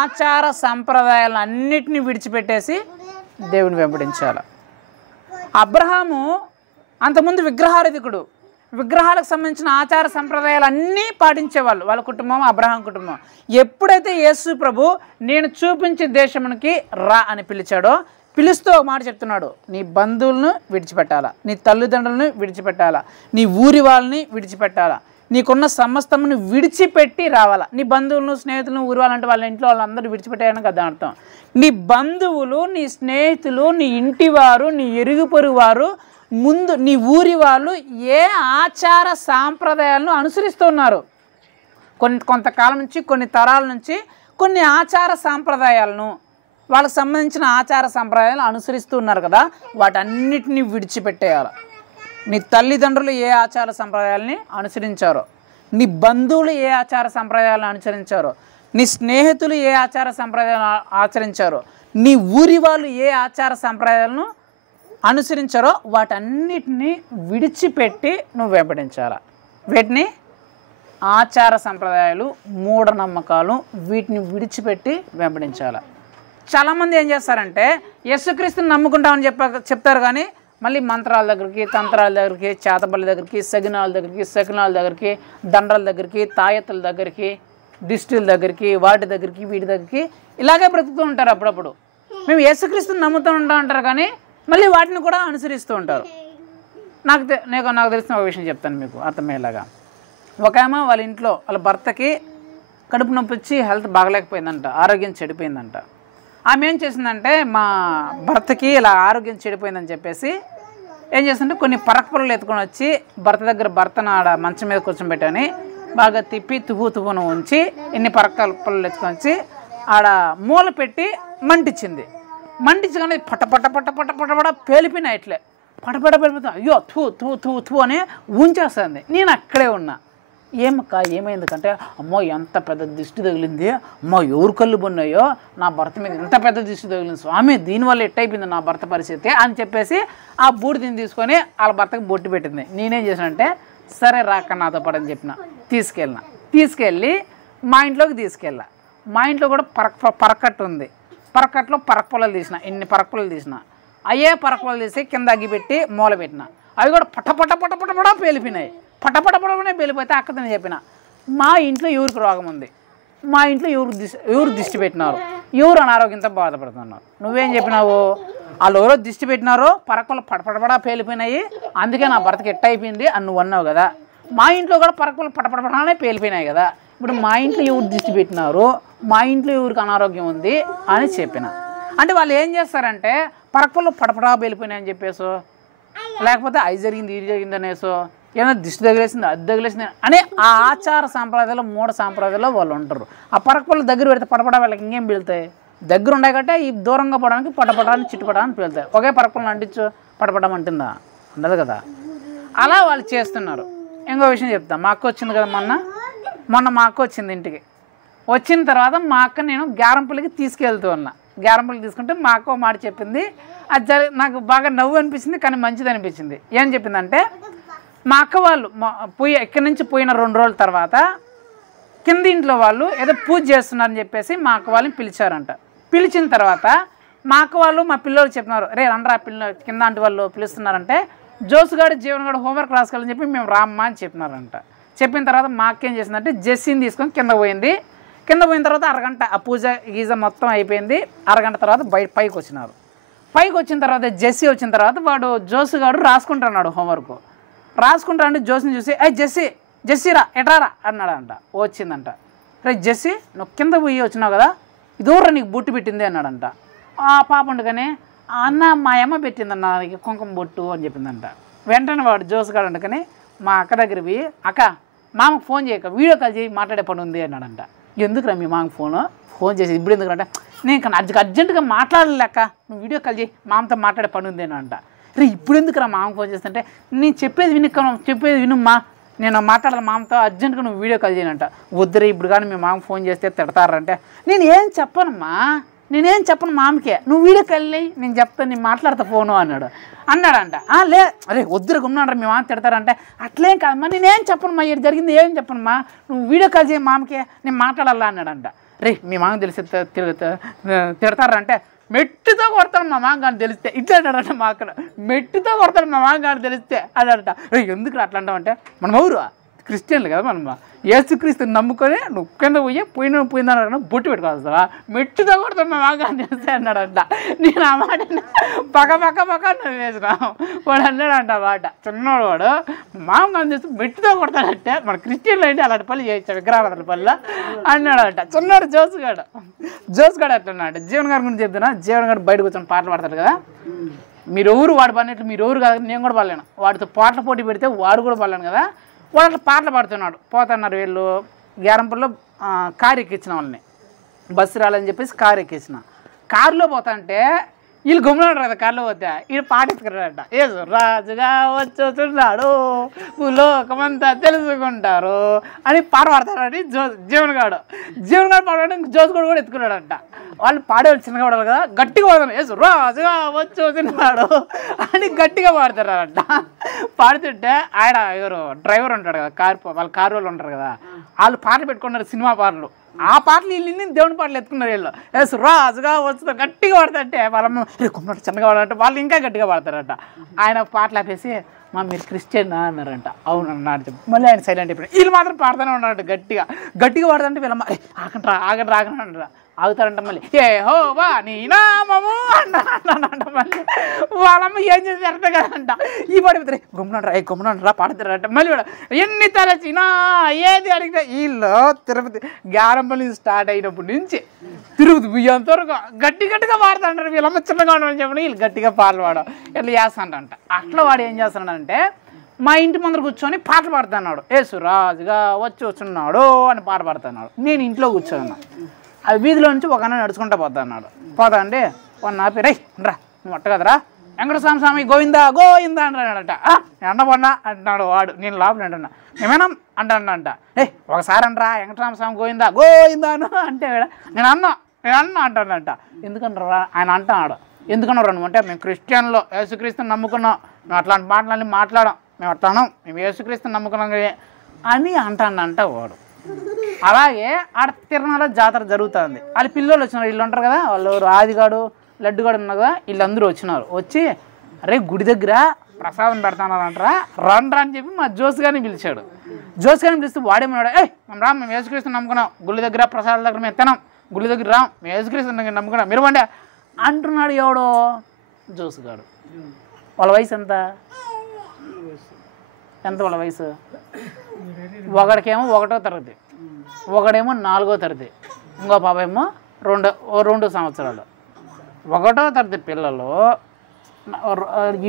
ఆచార సంప్రదాయాలన్నిటినీ విడిచిపెట్టేసి దేవుని వెంబడించాలి. అబ్రహాము అంతకుముందు విగ్రహారాధికుడు. విగ్రహాలకు సంబంధించిన ఆచార సంప్రదాయాలు అన్నీ పాటించేవాళ్ళు, వాళ్ళ కుటుంబం, అబ్రహాం కుటుంబం. ఎప్పుడైతే యేసు ప్రభు నేను చూపించే దేశమునికి రా అని పిలిచాడో, పిలుస్తూ ఒక మాట చెప్తున్నాడు, నీ బంధువులను విడిచిపెట్టాలా, నీ తల్లిదండ్రులను విడిచిపెట్టాలా, నీ ఊరి వాళ్ళని విడిచిపెట్టాలా, నీకున్న సమస్తమును విడిచిపెట్టి రావాలా. నీ బంధువులను, స్నేహితులను, ఊరి వాళ్ళంటే వాళ్ళ ఇంట్లో వాళ్ళందరూ విడిచిపెట్టాయని కదా అర్థం. నీ బంధువులు, నీ స్నేహితులు, నీ ఇంటివారు, నీ ఇరుగు పొరుగు వారు, ముందు నీ ఊరి వాళ్ళు ఏ ఆచార సాంప్రదాయాలను అనుసరిస్తున్నారు. కొంతకాలం నుంచి, కొన్ని తరాల నుంచి కొన్ని ఆచార సాంప్రదాయాలను, వాళ్ళకి సంబంధించిన ఆచార సంప్రదాయాలను అనుసరిస్తూ ఉన్నారు కదా, వాటన్నిటిని విడిచిపెట్టేయాలి. నీ తల్లిదండ్రులు ఏ ఆచార సంప్రదాయాలని అనుసరించారో, నీ బంధువులు ఏ ఆచార సంప్రదాయాలను అనుసరించారో, నీ స్నేహితులు ఏ ఆచార సంప్రదాయాలను ఆచరించారో, నీ ఊరి వాళ్ళు ఏ ఆచార సంప్రదాయాలను అనుసరించారో వాటన్నిటిని విడిచిపెట్టి నువ్వు వెంబడించాలి. వీటిని ఆచార సంప్రదాయాలు, మూఢనమ్మకాలు, వీటిని విడిచిపెట్టి వెంబడించాలి. చాలామంది ఏం చేస్తారంటే యేసుక్రీస్తుని నమ్ముకుంటామని చెప్తారు కానీ మళ్ళీ మంత్రాల దగ్గరికి, తంత్రాల దగ్గరికి, చేతబళ్ళ దగ్గరికి, సగినాల దగ్గరికి, శకునాల దగ్గరికి, దండల దగ్గరికి, తాయెత్తుల దగ్గరికి, దిష్టిల దగ్గరికి, వాటి దగ్గరికి, వీటి దగ్గరికి ఇలాగే బ్రతుకుతూ ఉంటారు. అప్పుడప్పుడు మేము యేసుక్రీస్తుని నమ్ముతూ ఉంటారు కానీ మళ్ళీ వాటిని కూడా అనుసరిస్తూ ఉంటారు. నాకు తెలిసిన ఒక విషయం చెప్తాను మీకు అర్థమయ్యేలాగా. ఒక ఆమె వాళ్ళ ఇంట్లో వాళ్ళ భర్తకి కడుపు నొప్పి వచ్చి హెల్త్ బాగలేకపోయిందంట, ఆరోగ్యం చెడిపోయిందంట. ఆమె ఏం చేసిందంటే మా భర్తకి ఇలా ఆరోగ్యం చెడిపోయిందని చెప్పేసి ఏం చేస్తుంటే కొన్ని పరక పొలలు ఎత్తుకొని వచ్చి భర్తను ఆడ మంచం మీద కూర్చోబెట్టని బాగా తిప్పి తుపును ఉంచి ఇన్ని పరక పొలలు ఎత్తుకొని వచ్చి ఆడ మూల పెట్టి మంటించింది. మంటించగానే పట పేలిపోయినాయి. ఇట్లే పటపట పేలిపోతుంది. అయ్యో థూ అని ఉంచేస్తుంది. నేను అక్కడే ఉన్నా. ఏమక్క ఏమైంది కంటే, అమ్మో ఎంత పెద్ద దిష్టి తగిలింది, అమ్మో ఎవరు కళ్ళు పొన్నాయో, నా భర్త మీద ఎంత పెద్ద దిష్టి తగిలింది స్వామి, దీనివల్ల ఎట్టయిపోయింది నా భర్త పరిస్థితి అని చెప్పేసి ఆ బూడిదని తీసుకొని వాళ్ళ భర్తకు బొట్టు పెట్టింది. నేనేం చేశానంటే సరే రాక నాతో పడని చెప్పిన, తీసుకెళ్ళి మా ఇంట్లోకి తీసుకెళ్ళా. మా ఇంట్లో కూడా పరకట్టు ఉంది. పరకట్లో పరక పొలాలు తీసిన, ఇన్ని పరక పొలాలు తీసిన. అయ్యే పరక పొలాలు తీసి కింద అగ్గిపెట్టి మూల పెట్టిన. అవి కూడా పట పేలిపోయినాయి. పటపటపడనే పేలిపోతే అక్కదని చెప్పిన, మా ఇంట్లో ఎవరికి రోగం ఉంది, మా ఇంట్లో ఎవరు దిష్టి పెట్టినారు, ఎవరు అనారోగ్యంతో బాధపడుతున్నారు. నువ్వేం చెప్పినావు, వాళ్ళు ఎవరో దిష్టి పెట్టినారో పరకలు పటపటపడా పేలిపోయినాయి, అందుకే నా భర్తకి ఎట్ట అయిపోయింది అని నువ్వు అన్నావు కదా. మా ఇంట్లో కూడా పరకలు పటపటపడానే పేలిపోయినాయి కదా. ఇప్పుడు మా ఇంట్లో ఎవరు దిష్టి పెట్టినారు, మా ఇంట్లో ఎవరికి అనారోగ్యం ఉంది అని చెప్పిన. అంటే వాళ్ళు ఏం చేస్తారంటే పరకలు పటపడా పేలిపోయినాయని చెప్పేసో, లేకపోతే అది జరిగింది ఇది జరిగింది అనేసో, ఏమైనా దిష్టి తగిలేసింది అది తగిలేసింది అని ఆ ఆచార సాంప్రదాయాలు, మూఢ సాంప్రదాయాల్లో వాళ్ళు ఉంటారు. ఆ పరకపళ్ళు దగ్గర పెడితే పటపడ వాళ్ళకి ఇంకేం పీలుతాయి, దగ్గర ఉండే కంటే ఈ దూరంగా పోవడానికి పటపటాన్ని చిట్టుపటాన్ని పీలుతాయి. ఒకే పరకపళ్ళని అంటించు పటపటం అంటుందా, ఉండదు కదా. అలా వాళ్ళు చేస్తున్నారు. ఇంకో విషయం చెప్తా. మా అక్క వచ్చింది కదా మొన్న మా అక్క వచ్చింది ఇంటికి. వచ్చిన తర్వాత మా అక్క నేను గ్యారంపులకి తీసుకెళ్తూ ఉన్నా. గ్యారంపులకి తీసుకుంటే మా అక్క మాట చెప్పింది, అది నాకు బాగా నవ్వు అనిపించింది కానీ మంచిది అనిపించింది. ఏం చెప్పిందంటే మా అక్క వాళ్ళు ఇక్కడి నుంచి పోయిన 2 రోజుల తర్వాత కింద ఇంట్లో వాళ్ళు ఏదో పూజ చేస్తున్నారని చెప్పేసి మా అక్క వాళ్ళని పిలిచారంట. పిలిచిన తర్వాత మా అక్క వాళ్ళు మా పిల్లలు చెప్పినారు, రే రండ్రా కింద ఆంటి వాళ్ళు పిలుస్తున్నారంటే జోసుగాడు జీవనగాడు హోంవర్క్ రాసుకోవాలని చెప్పి మేము రామ్మా అని చెప్పినారంట. చెప్పిన తర్వాత మా అక్క ఏం చేసిందంటే జెస్సీని తీసుకొని కింద పోయింది. కింద పోయిన తర్వాత అరగంట ఆ పూజ గీజ మొత్తం అయిపోయింది. అరగంట తర్వాత పైకి వచ్చినారు. పైకి వచ్చిన తర్వాత జెస్సీ వచ్చిన తర్వాత వాడు జోసుగాడు రాసుకుంటున్నాడు హోంవర్క్. రాసుకుంటానంటే జోసిని చూసి జెస్సీరా ఎటారా అన్నాడంట. వచ్చిందంట. రే జెస్సీ నువ్వు కింద పోయి వచ్చినావు కదా, ఇదోరా నీకు బొట్టు పెట్టింది అన్నాడంట. ఆ పాప ఉండగానే అన్న మా అమ్మ పెట్టిందన్న నీకు కుంకుమ బొట్టు అని చెప్పిందంట. వెంటనే వాడు జోసుగాడు అందుకని మా అక్క దగ్గర పోయి, అక్క మామకు ఫోన్ చేయక వీడియో కాల్ చేయి మాట్లాడే పని ఉంది అన్నాడంట. ఎందుకురా మీ మామకు ఫోన్ చేసి ఇప్పుడు ఎందుకంటే నేను అర్జెంటుగా మాట్లాడలేక నువ్వు వీడియో కాల్ చేయి మామతో మాట్లాడే పని ఉంది అనంట. రే ఇప్పుడు ఎందుకురా మామకు ఫోన్ చేస్తుంటే నేను చెప్పేది వినుమ్మా, నేను మాట్లాడాలి మామతో అర్జెంటుగా నువ్వు వీడియో కాల్ చేయనంట. వద్దురే ఇప్పుడు కానీ మీ మామకు ఫోన్ చేస్తే తిడతారంటే నేనేం చెప్పను మామకే, నువ్వు వీడియో కాల్ నేను చెప్తాను, నేను మాట్లాడతా ఫోను అన్నాడంట. అరే వద్దురా ఉన్నాడు మీ మామ తిడతారంటే అట్లేం కాదమ్మా, నేనేం చెప్పనమ్మా, ఇది జరిగింది ఏం చెప్పనమ్మా, నువ్వు వీడియో కాల్ చేయి మామకే, నేను మాట్లాడాలా అన్నాడంట. రే మీ మామ తెలిసి తిడతారంటే మెట్టుతో కొడతాడు మా మామ కానీ తెలిస్తే ఇట్లా అంటాడంట. మా అక్కడ మెట్టుతో కొడతాడు మా మామ కానీ తెలిస్తే అదంట. రే ఎందుకు అట్లా అంటామంటే మనం ఎవరు క్రిస్టియన్లు కదా మనం. యేసుక్రీస్తుని నమ్ముకొని నువ్వు కింద పోయిందన్న బొట్టు పెట్టుకోవస్తావా, మెట్టుతో కొడుతున్నావు బాగా అని చేస్తే అన్నాడంట. నేను ఆ మాట పక్క వేసిన వాడు అన్నాడంట మాట. చిన్నవాడు వాడు మామూలుగా చేసి మెట్టుతో కొడతాడంటే మన క్రిస్టియన్లు అంటే అలాంటి పనులు చేయొచ్చా విగ్రహాల పనులు అన్నాడంట. చిన్నవాడు జోసుగాడు అట్లా అన్నాడు. జీవన్ గారి గురించి చెప్తున్నా. జీవన్ గారు బయటకు వచ్చి పాటలు పాడతాడు కదా, మీరెవరు వాడు పడినట్లు మీరెవరు కాదు, నేను కూడా పడలేను. వాడితో పాటల పోటీ పెడితే వాడు కూడా పడలేను కదా. వాడు అట్లా పాటలు పాడుతున్నాడు. పోతున్నారు వీళ్ళు గ్యారంపుల్లో కారు ఎక్కించిన వాళ్ళని, బస్సు రాలని చెప్పేసి కారు ఎక్కించిన. కారులో పోతాంటే వీళ్ళు గమ్మున్నాడు కదా, కారులో పోతే వీళ్ళు పాట ఎత్తుకున్నాడట. ఏసు రాజుగా వచ్చుతున్నాడు లోకమంతా తెలుసుకుంటారు అని పాట పాడతాడని జీవన్ గాడు పాడడానికి జోసుగాడు కూడా ఎత్తుకున్నాడంట. వాళ్ళు పాడేవాళ్ళు చిన్నగా పాడాలి కదా, గట్టిగా పాడతారు. ఏసు రాజుగా వచ్చుతున్నాడు అని గట్టిగా పాడతారంట. పాడుతుంటే ఆయన ఎవరు డ్రైవర్ ఉంటాడు కదా, వాళ్ళ కారు వాళ్ళు ఉంటారు కదా, వాళ్ళు పాటలు పెట్టుకున్నారు సినిమా పాటలు. ఆ పాటలు వీళ్ళు దేవుని పాటలు ఎత్తుకున్నారు. వీళ్ళు ఎస్ రాజుగా వస్తుంది గట్టిగా పాడతారంటే వాళ్ళమ్మ కుమ్మటి చిన్నగా పాడాలంటే వాళ్ళు ఇంకా గట్టిగా పాడతారంట. ఆయన పాటలు ఆపేసి మీరు క్రిస్టియన్ అన్నారంట. అవునన్నా అని చెప్పి మళ్ళీ ఆయన సైలెంట్ అయిపోయాడు. వీళ్ళు మాత్రం పాడుతూనే ఉన్నారంట గట్టిగా పాడతారంటే వీళ్ళమ్మ ఆగండి అంటారా. ఆగుతారంట. మళ్ళీ యెహోవా నీ నామము అన్నానంట. మళ్ళీ వాళ్ళమ్మ ఏం చేసి అర్థం కదంట. ఈ పాడిపోతారు గుమ్మనంటారా పాడతారంట. మళ్ళీ కూడా ఎన్ని తలచినా ఏది అడిగితే వీళ్ళు తిరుపతి గ్యారంపల్లి స్టార్ట్ అయినప్పటి నుంచి తిరుపతి బియ్యంత వరకు గట్టిగా పాడుతుంటారు. వీళ్ళమ్మ చిన్నగా ఉండమని చెప్పి వీళ్ళు గట్టిగా పాటలు పాడడం ఇట్లా చేస్తాంట. అట్లా వాడు ఏం చేస్తున్నాడంటే మా ఇంటి ముందర కూర్చొని పాటలు పాడుతున్నాడు. యేసు రాజుగా వచ్చున్నాడు అని పాట పాడుతున్నాడు. నేను ఇంట్లో కూర్చోన్నా. ఆ వీధిలో నుంచి ఒక అన్న నడుచుకుంటా అన్నాడు. పోతా అంటే నా పేరు రా నువ్వు అట్ట కదరా వెంకటస్వామి స్వామి గోవిందా అంటాడట. ఎండబడినా అంటున్నాడు వాడు. నేను లోపల అంటున్నా ఏమైనా అంటాడంట. ఒకసారి అంటరా వెంకటస్వామి స్వామి గోవిందాను అంటే నేను అన్నా అంటాడంట. ఎందుకంటారా ఆయన అంటున్నాడు. ఎందుకన్నారా నువ్వు అంటే మేము క్రిస్టియన్లో యేసుక్రీస్తుని నమ్ముకున్నాం, మేము అట్లాంటి మాటలన్నీ మాట్లాడాం, మేము అట్లాను మేము యేసుక్రీస్తుని నమ్ముకున్నాం అని అంటాడంట వాడు. అలాగే ఆడ తిరునాళ్ళ జాతర జరుగుతుంది. వాళ్ళ పిల్లలు వచ్చినారు. వీళ్ళు ఉంటారు కదా, వాళ్ళు ఆదిగాడు లడ్డుగాడు ఉన్నారు కదా, వీళ్ళందరూ వచ్చినారు. వచ్చి అరే గుడి దగ్గర ప్రసాదం పెడతానంటారా రండ్రా అని చెప్పి మా జోస్గాని పిలిచాడు. జోస్గాని పిలిస్తే వాడేమన్నాడు, మేము యేసుక్రీస్తుని నమ్ముకున్నాం, గుడి దగ్గర ప్రసాదాల దగ్గర మేము తినాం, గుడి దగ్గర రాం, మేము యేసుక్రీస్తుని నమ్ముకున్నాం, మీరు వండే అంటున్నాడు. ఎవడో జోసుగాడు. వాళ్ళ వయసు ఎంత వాళ్ళ వయసు? ఒకడికేమో 1వ తరగతి, ఒకడేమో 4వ తరగతి, ఇంకో పాపేమో 2 సంవత్సరాలు. 1వ తరగతి పిల్లలు,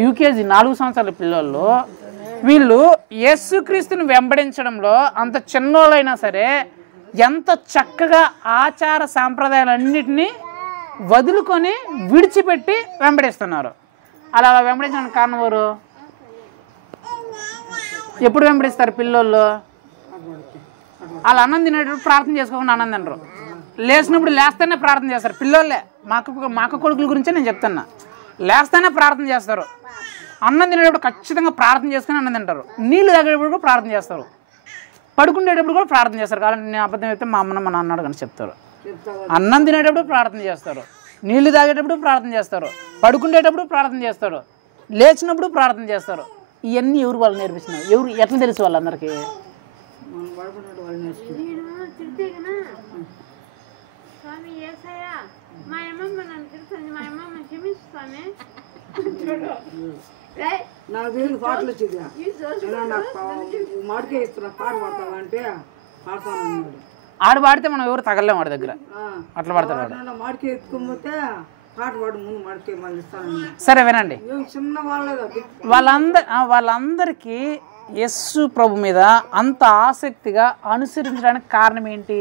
యూకేజీ 4 సంవత్సరాల పిల్లలు వీళ్ళు యేసుక్రీస్తుని వెంబడించడంలో అంత చిన్నోళ్ళైనా సరే ఎంత చక్కగా ఆచార సాంప్రదాయాలన్నిటినీ వదులుకొని విడిచిపెట్టి వెంబడిస్తున్నారు. అలా వెంబడించడానికి కారణం ఎవరు? ఎప్పుడు వెంబడిస్తారు పిల్లోళ్ళు? వాళ్ళు అన్నం తినేటప్పుడు ప్రార్థన చేసుకోకుండా అన్నం తినరు. లేచినప్పుడు లేస్తేనే ప్రార్థన చేస్తారు పిల్లోళ్ళే. మా అక్క కొడుకుల గురించే నేను చెప్తున్నా. లేస్తేనే ప్రార్థన చేస్తారు. అన్నం తినేటప్పుడు ఖచ్చితంగా ప్రార్థన చేసుకుని అన్నం తింటారు. నీళ్ళు తాగేటప్పుడు కూడా ప్రార్థన చేస్తారు. పడుకునేటప్పుడు కూడా ప్రార్థన చేస్తారు. కాబట్టి నేను అబద్ధం అయితే మా అమ్మను మా నాన్నడు కానీ చెప్తారు. అన్నం తినేటప్పుడు ప్రార్థన చేస్తారు, నీళ్లు తాగేటప్పుడు ప్రార్థన చేస్తారు, పడుకునేటప్పుడు ప్రార్థన చేస్తారు, లేచినప్పుడు ప్రార్థన చేస్తారు. ఇవన్నీ ఎవరు వాళ్ళు నేర్పిస్తున్నారు? ఎవరు ఎట్లా తెలుసు వాళ్ళందరికీ? నాకు తెలియదు పాటలు వచ్చేది. మాటకే ఇస్తున్నా పాట పాడతావా అంటే పాడతాను. ఆడు పాడితే మనం ఎవరు తగలేము వాడి దగ్గర. అట్లా పడతాడు. మాటకే ఎత్తుకోకపోతే పాట పాడు ముందు మాటకే మళ్ళీ ఇస్తాను. సరే వినండి. చిన్న వాళ్ళందరికీ యేసు ప్రభు మీద అంత ఆసక్తిగా అనుసరించడానికి కారణం ఏంటి?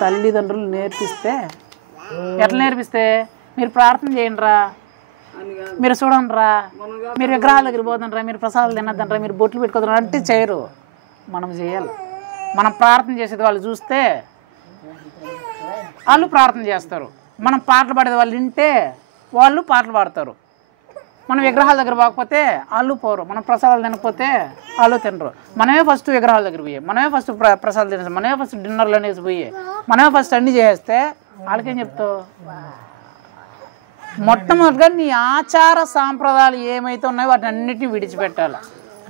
తల్లిదండ్రులు నేర్పిస్తే. ఎట్లా నేర్పిస్తే? మీరు ప్రార్థన చేయండిరా, మీరు చూడండిరా, మీరు విగ్రహాల దగ్గర పోతుండ్రా, మీరు ప్రసాదాలు తినద్దండ్రా, మీరు బొట్లు పెట్టుకోద్రా అంటే చేయరు. మనం చేయాలి. మనం ప్రార్థన చేసేది వాళ్ళు చూస్తే వాళ్ళు ప్రార్థన చేస్తారు. మనం పాటలు పాడేది వాళ్ళు వింటే వాళ్ళు పాటలు పాడతారు. మనం విగ్రహాల దగ్గర పోకపోతే వాళ్ళు పోరు. మనం ప్రసాదాలు తినకపోతే వాళ్ళు తినరు. మనమే ఫస్ట్ విగ్రహాల దగ్గర పోయి, మనమే ఫస్ట్ ప్రసాదాలు తినేసి, మనమే ఫస్ట్ డిన్నర్లు అనేసి పోయి, మనమే ఫస్ట్ అన్నీ చేస్తే వాళ్ళకేం చెప్తావు? మొట్టమొదటిగా నీ ఆచార సాంప్రదాయాలు ఏమైతే ఉన్నాయో వాటిని అన్నిటిని విడిచిపెట్టాలి.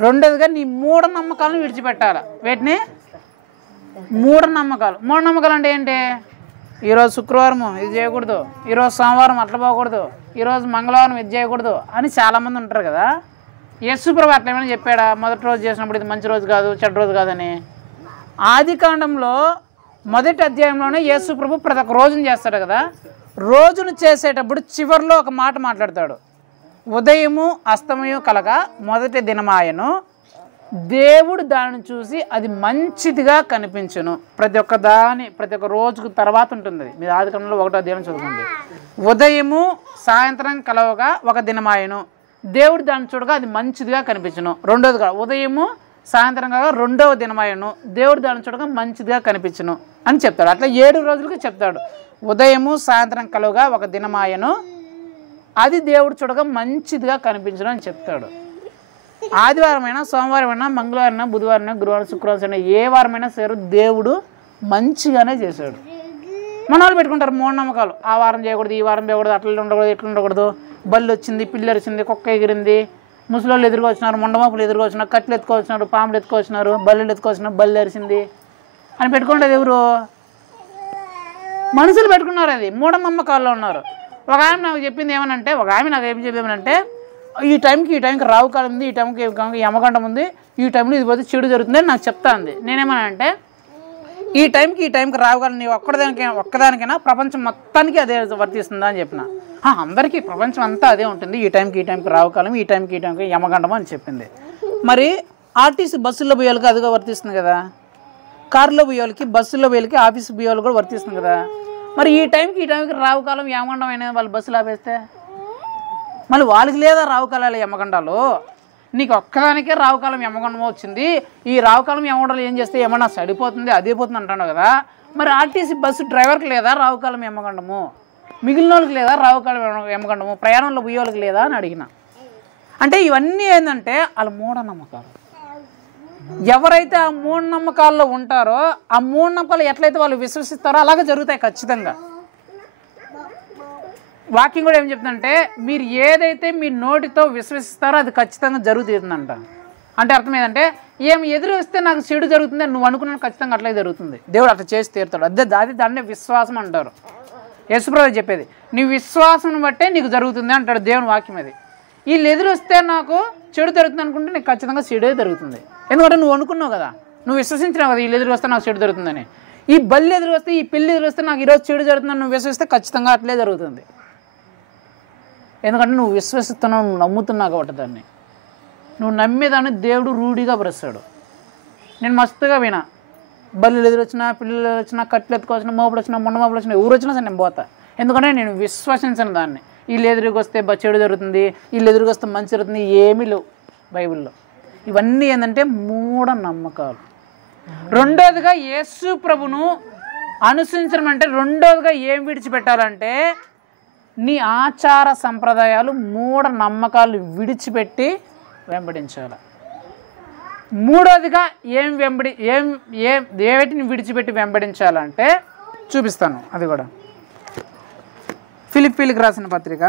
రెండోదిగా నీ మూఢనమ్మకాలను విడిచిపెట్టాలి. వీటిని మూఢనమ్మకాలు అంటే ఏంటి? ఈరోజు శుక్రవారం ఇది చేయకూడదు, ఈరోజు సోమవారం అట్లా పోకూడదు, ఈరోజు మంగళవారం ఇది చేయకూడదు అని చాలామంది ఉంటారు కదా. యేసుప్రభు అట్లా ఏమైనా చెప్పాడా? మొదటి రోజు చేసినప్పుడు ఇది మంచి రోజు కాదు, చెడ్డ రోజు కాదని. ఆదికాండంలో మొదటి అధ్యాయంలోనే యేసుప్రభు ప్రతి ఒక్క రోజును చేస్తాడు కదా. రోజును చేసేటప్పుడు చివరిలో ఒక మాట మాట్లాడతాడు. ఉదయము అస్తమయం కలగా మొదటి దినమాయను, దేవుడు దానిని చూసి అది మంచిదిగా కనిపించును. ప్రతి ఒక్క రోజుకు తర్వాత ఉంటుంది అది. మీరు ఆదికాండంలో 1వ అధ్యాయం చదువుకోండి. ఉదయము సాయంత్రం కలవగా ఒక దినమాయను, దేవుడు దాన్ని చూడగా అది మంచిదిగా కనిపించును. రెండోదిగా ఉదయము సాయంత్రం కాగా 2వ దినమాయను, దేవుడు దాన్ని చూడగా మంచిదిగా కనిపించును అని చెప్తాడు. అట్లా 7 రోజులకి చెప్తాడు. ఉదయము సాయంత్రం కలుగా ఒక దినమాయను, అది దేవుడు చూడగా మంచిదిగా కనిపించడం అని చెప్తాడు. ఆదివారమైనా, సోమవారమైనా, మంగళవారమైనా, బుధవారమైనా, గురువారం, శుక్రవారం ఏ వారమైనా సరే దేవుడు మంచిగానే చేశాడు. మన వాళ్ళు పెట్టుకుంటారు మూఢనమ్మకాలు. ఆ వారం చేయకూడదు, ఈ వారం చేయకూడదు, అట్లా ఉండకూడదు, ఇట్లా ఉండకూడదు, బల్లి వచ్చింది, పిల్లి వచ్చింది, కుక్క ఎగిరింది, ముసలోళ్ళు ఎదురుగా వచ్చినారు, ముండమాపులు ఎదురుగా వచ్చినారు, కట్లు ఎత్తుకొచ్చినారు, పాములు ఎత్తుకొచ్చినారు, బల్లిలు ఎత్తుకొచ్చినారు, బల్లి అరిసింది అని పెట్టుకుంటుంది. ఎవరు? మనుషులు పెట్టుకున్నారు. అది మూఢనమ్మకాల్లో ఉన్నారు. ఒక ఆమె నాకు చెప్పింది ఏమనంటే, ఈ టైంకి రావు కాలం ఉంది, ఈ టైంకి యమగండం ఉంది, ఈ టైంలో ఇది పోతే చెడు జరుగుతుంది అని నాకు చెప్తా ఉంది. నేనేమనంటే, ఈ టైంకి రావు కాలం నీ ఒక్కదానికైనా ప్రపంచం మొత్తానికి అదే వర్తిస్తుందా అని చెప్పిన. అందరికీ ప్రపంచం అంతా అదే ఉంటుంది. ఈ టైంకి రావు కాలం, ఈ టైంకి యమగండం అని చెప్పింది. మరి ఆర్టీసీ బస్సుల్లో పోయేళ్ళకి అదిగా వర్తిస్తుంది కదా, కారులో పోయేళ్ళకి, బస్సుల్లో పోయేళ్ళకి, ఆఫీస్ పోయేవాళ్ళు కూడా వర్తిస్తుంది కదా. మరి ఈ టైంకి రావు కాలం యమగండం అయినా వాళ్ళు బస్సులు ఆపేస్తే మళ్ళీ వాళ్ళకి లేదా రావు కాలాలు యమగండాలు? నీకు ఒక్కదానికే రావు కాలం యమగండం వచ్చింది. ఈ రావు కాలం యమగండాలు ఏం చేస్తే ఏమన్నా సడిపోతుంది, అదే పోతుంది అంటాను కదా. మరి ఆర్టీసీ బస్సు డ్రైవర్కి లేదా రావు కాలం యమగండము? మిగిలిన వాళ్ళకి లేదా రావు కాలం యమగండము? ప్రయాణంలో పోయే వాళ్ళకి లేదా అని అడిగిన. అంటే ఇవన్నీ ఏంటంటే వాళ్ళ మూఢనమ్మకాలు. ఎవరైతే ఆ మూఢనమ్మకాల్లో ఉంటారో ఆ మూఢనమ్మకాలు ఎట్లయితే వాళ్ళు విశ్వసిస్తారో అలాగే జరుగుతాయి ఖచ్చితంగా. వాక్యం కూడా ఏం చెప్తుందంటే, మీరు ఏదైతే మీ నోటితో విశ్వసిస్తారో అది ఖచ్చితంగా జరుగుతుందంట. అంటే అర్థం ఏంటంటే, ఏమి ఎదురు వస్తే నాకు చెడు జరుగుతుంది అని నువ్వు అనుకున్నాను, ఖచ్చితంగా అట్లే జరుగుతుంది. దేవుడు అట్లా చేసి తీరుతాడు. అది దాన్నే విశ్వాసం అంటారు. యేసుప్రభు చెప్పేది, నీ విశ్వాసం బట్టే నీకు జరుగుతుంది అంటాడు దేవుని వాక్యం. అది వీళ్ళు ఎదురు వస్తే నాకు చెడు జరుగుతుంది అనుకుంటే నీకు ఖచ్చితంగా చెడే జరుగుతుంది. ఎందుకంటే నువ్వు అనుకున్నావు కదా, నువ్వు విశ్వసించినావు కదా, వీళ్ళు ఎదురు వస్తే నాకు చెడు జరుగుతుందని. ఈ బల్లి ఎదురు వస్తే, ఈ పిల్లి ఎదురు వస్తే నాకు ఈరోజు చెడు జరుగుతుందని నువ్వు విశ్వసిస్తే ఖచ్చితంగా అట్లే జరుగుతుంది. ఎందుకంటే నువ్వు విశ్వసిస్తున్నావు, నువ్వు నమ్ముతున్నావు కాబట్టి దాన్ని. నువ్వు నమ్మేదాన్ని దేవుడు రూఢిగా భరిస్తాడు. నేను మస్తుగా వినా, బల్లులు ఎదురొచ్చినా, పిల్లలు వచ్చినా, కట్లు ఎత్తుకొచ్చినా, మోపులు వచ్చినా, మొండ మోపులు వచ్చినా, ఎవరు వచ్చినా సరే నేను పోతా. ఎందుకంటే నేను విశ్వసించిన దాన్ని. వీళ్ళు ఎదురుకి వస్తే చెడు జరుగుతుంది, వీళ్ళు ఎదురుకి వస్తే మంచి జరుగుతుంది, ఏమీ లేవు బైబిల్లో. ఇవన్నీ ఏంటంటే మూఢనమ్మకాలు. రెండోదిగా యేసు ప్రభును అనుసరించడం అంటే, రెండోదిగా ఏం విడిచిపెట్టాలంటే నీ ఆచార సంప్రదాయాలు, మూఢనమ్మకాలు విడిచిపెట్టి వెంబడించాలి. మూడోదిగా ఏమిటిని విడిచిపెట్టి వెంబడించాలంటే చూపిస్తాను. అది కూడా ఫిలిప్పీలకు రాసిన పత్రిక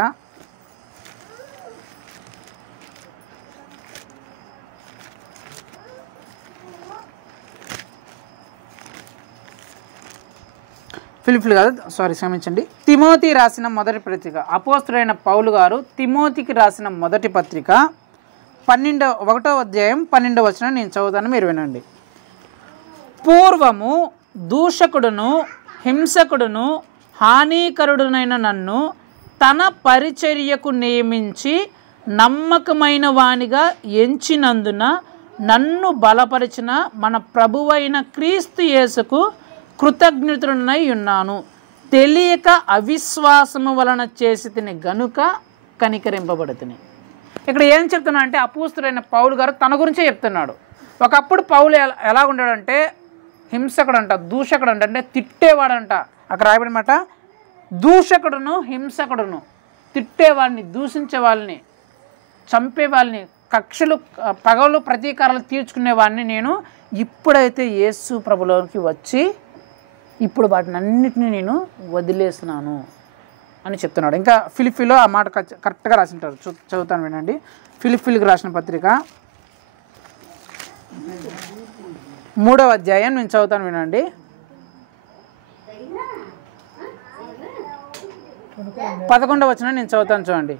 'తిమోతి రాసిన మొదటి పత్రిక. అపోస్తలుడైన పౌలు గారు తిమోతికి రాసిన మొదటి పత్రిక 1వ అధ్యాయం 12వ వచనం నేను చదువుతాను, మీరు వినండి. పూర్వము దూషకుడును, హింసకుడును, హానికరుడునైన నన్ను తన పరిచర్యకు నియమించి నమ్మకమైన వానిగా ఎంచినందున నన్ను బలపరిచిన మన ప్రభువైన క్రీస్తు యేసుకు కృతజ్ఞతుడనై ఉన్నాను. తెలియక అవిశ్వాసము వలన చేసి తిని గనుక కనికరింపబడుతుని. ఇక్కడ ఏం చెప్తున్నా అంటే, అపోస్తలుడైన పౌలు గారు తన గురించే చెప్తున్నాడు. ఒకప్పుడు పౌలు ఎలా ఉన్నాడంటే హింసకుడంట, దూషకుడంట, అంటే తిట్టేవాడంట. అక్కడ రాయబడినమాట, దూషకుడును, హింసకుడును, తిట్టేవాడిని, దూషించే వాళ్ళని, చంపే వాళ్ళని, కక్షలు, పగలు, ప్రతీకారాలు తీర్చుకునేవాడిని నేను ఇప్పుడైతే యేసు ప్రభులోకి వచ్చి ఇప్పుడు వాటిని అన్నిటినీ నేను వదిలేస్తున్నాను అని చెప్తున్నాడు. ఇంకా ఫిలిప్పీలో ఆ మాట కరెక్ట్గా రాసింటారు, చదువుతాను వినండి. ఫిలిప్పీలకు రాసిన పత్రిక 3వ అధ్యాయం నేను చదువుతాను వినండి. 11వ వచనం నేను చదువుతాను చూడండి.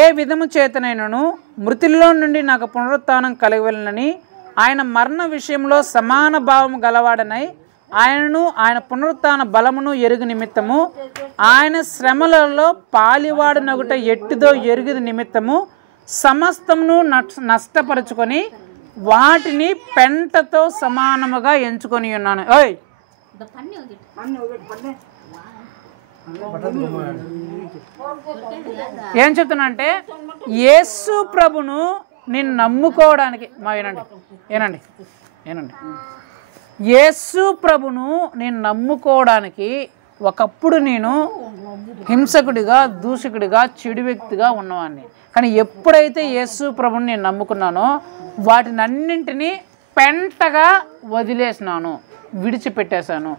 ఏ విధము చేతనైనను మృతుల్లో నుండి నాకు పునరుత్థానం కలగవలెనని ఆయన మరణ విషయంలో సమాన భావము గలవాడనై ఆయనను ఆయన పునరుత్థాన బలమును ఎరుగు నిమిత్తము ఆయన శ్రమలలో పాలివాడునగుట ఎట్టిదో ఎరుగు నిమిత్తము సమస్తమును నష్టపరుచుకొని వాటిని పెంటతో సమానముగా ఎంచుకొని ఉన్నాను. ఓయ్ ఏం చెప్తున్నా అంటే యేసు ప్రభును నేను నమ్ముకోవడానికి వినండి యేసు ప్రభును నేను నమ్ముకోవడానికి ఒకప్పుడు నేను హింసకుడిగా, దూషకుడిగా, చెడు వ్యక్తిగా ఉన్నవాడిని. కానీ ఎప్పుడైతే యేసు ప్రభుని నేను నమ్ముకున్నానో వాటినన్నింటినీ పెంటగా వదిలేసినాను, విడిచిపెట్టేశాను.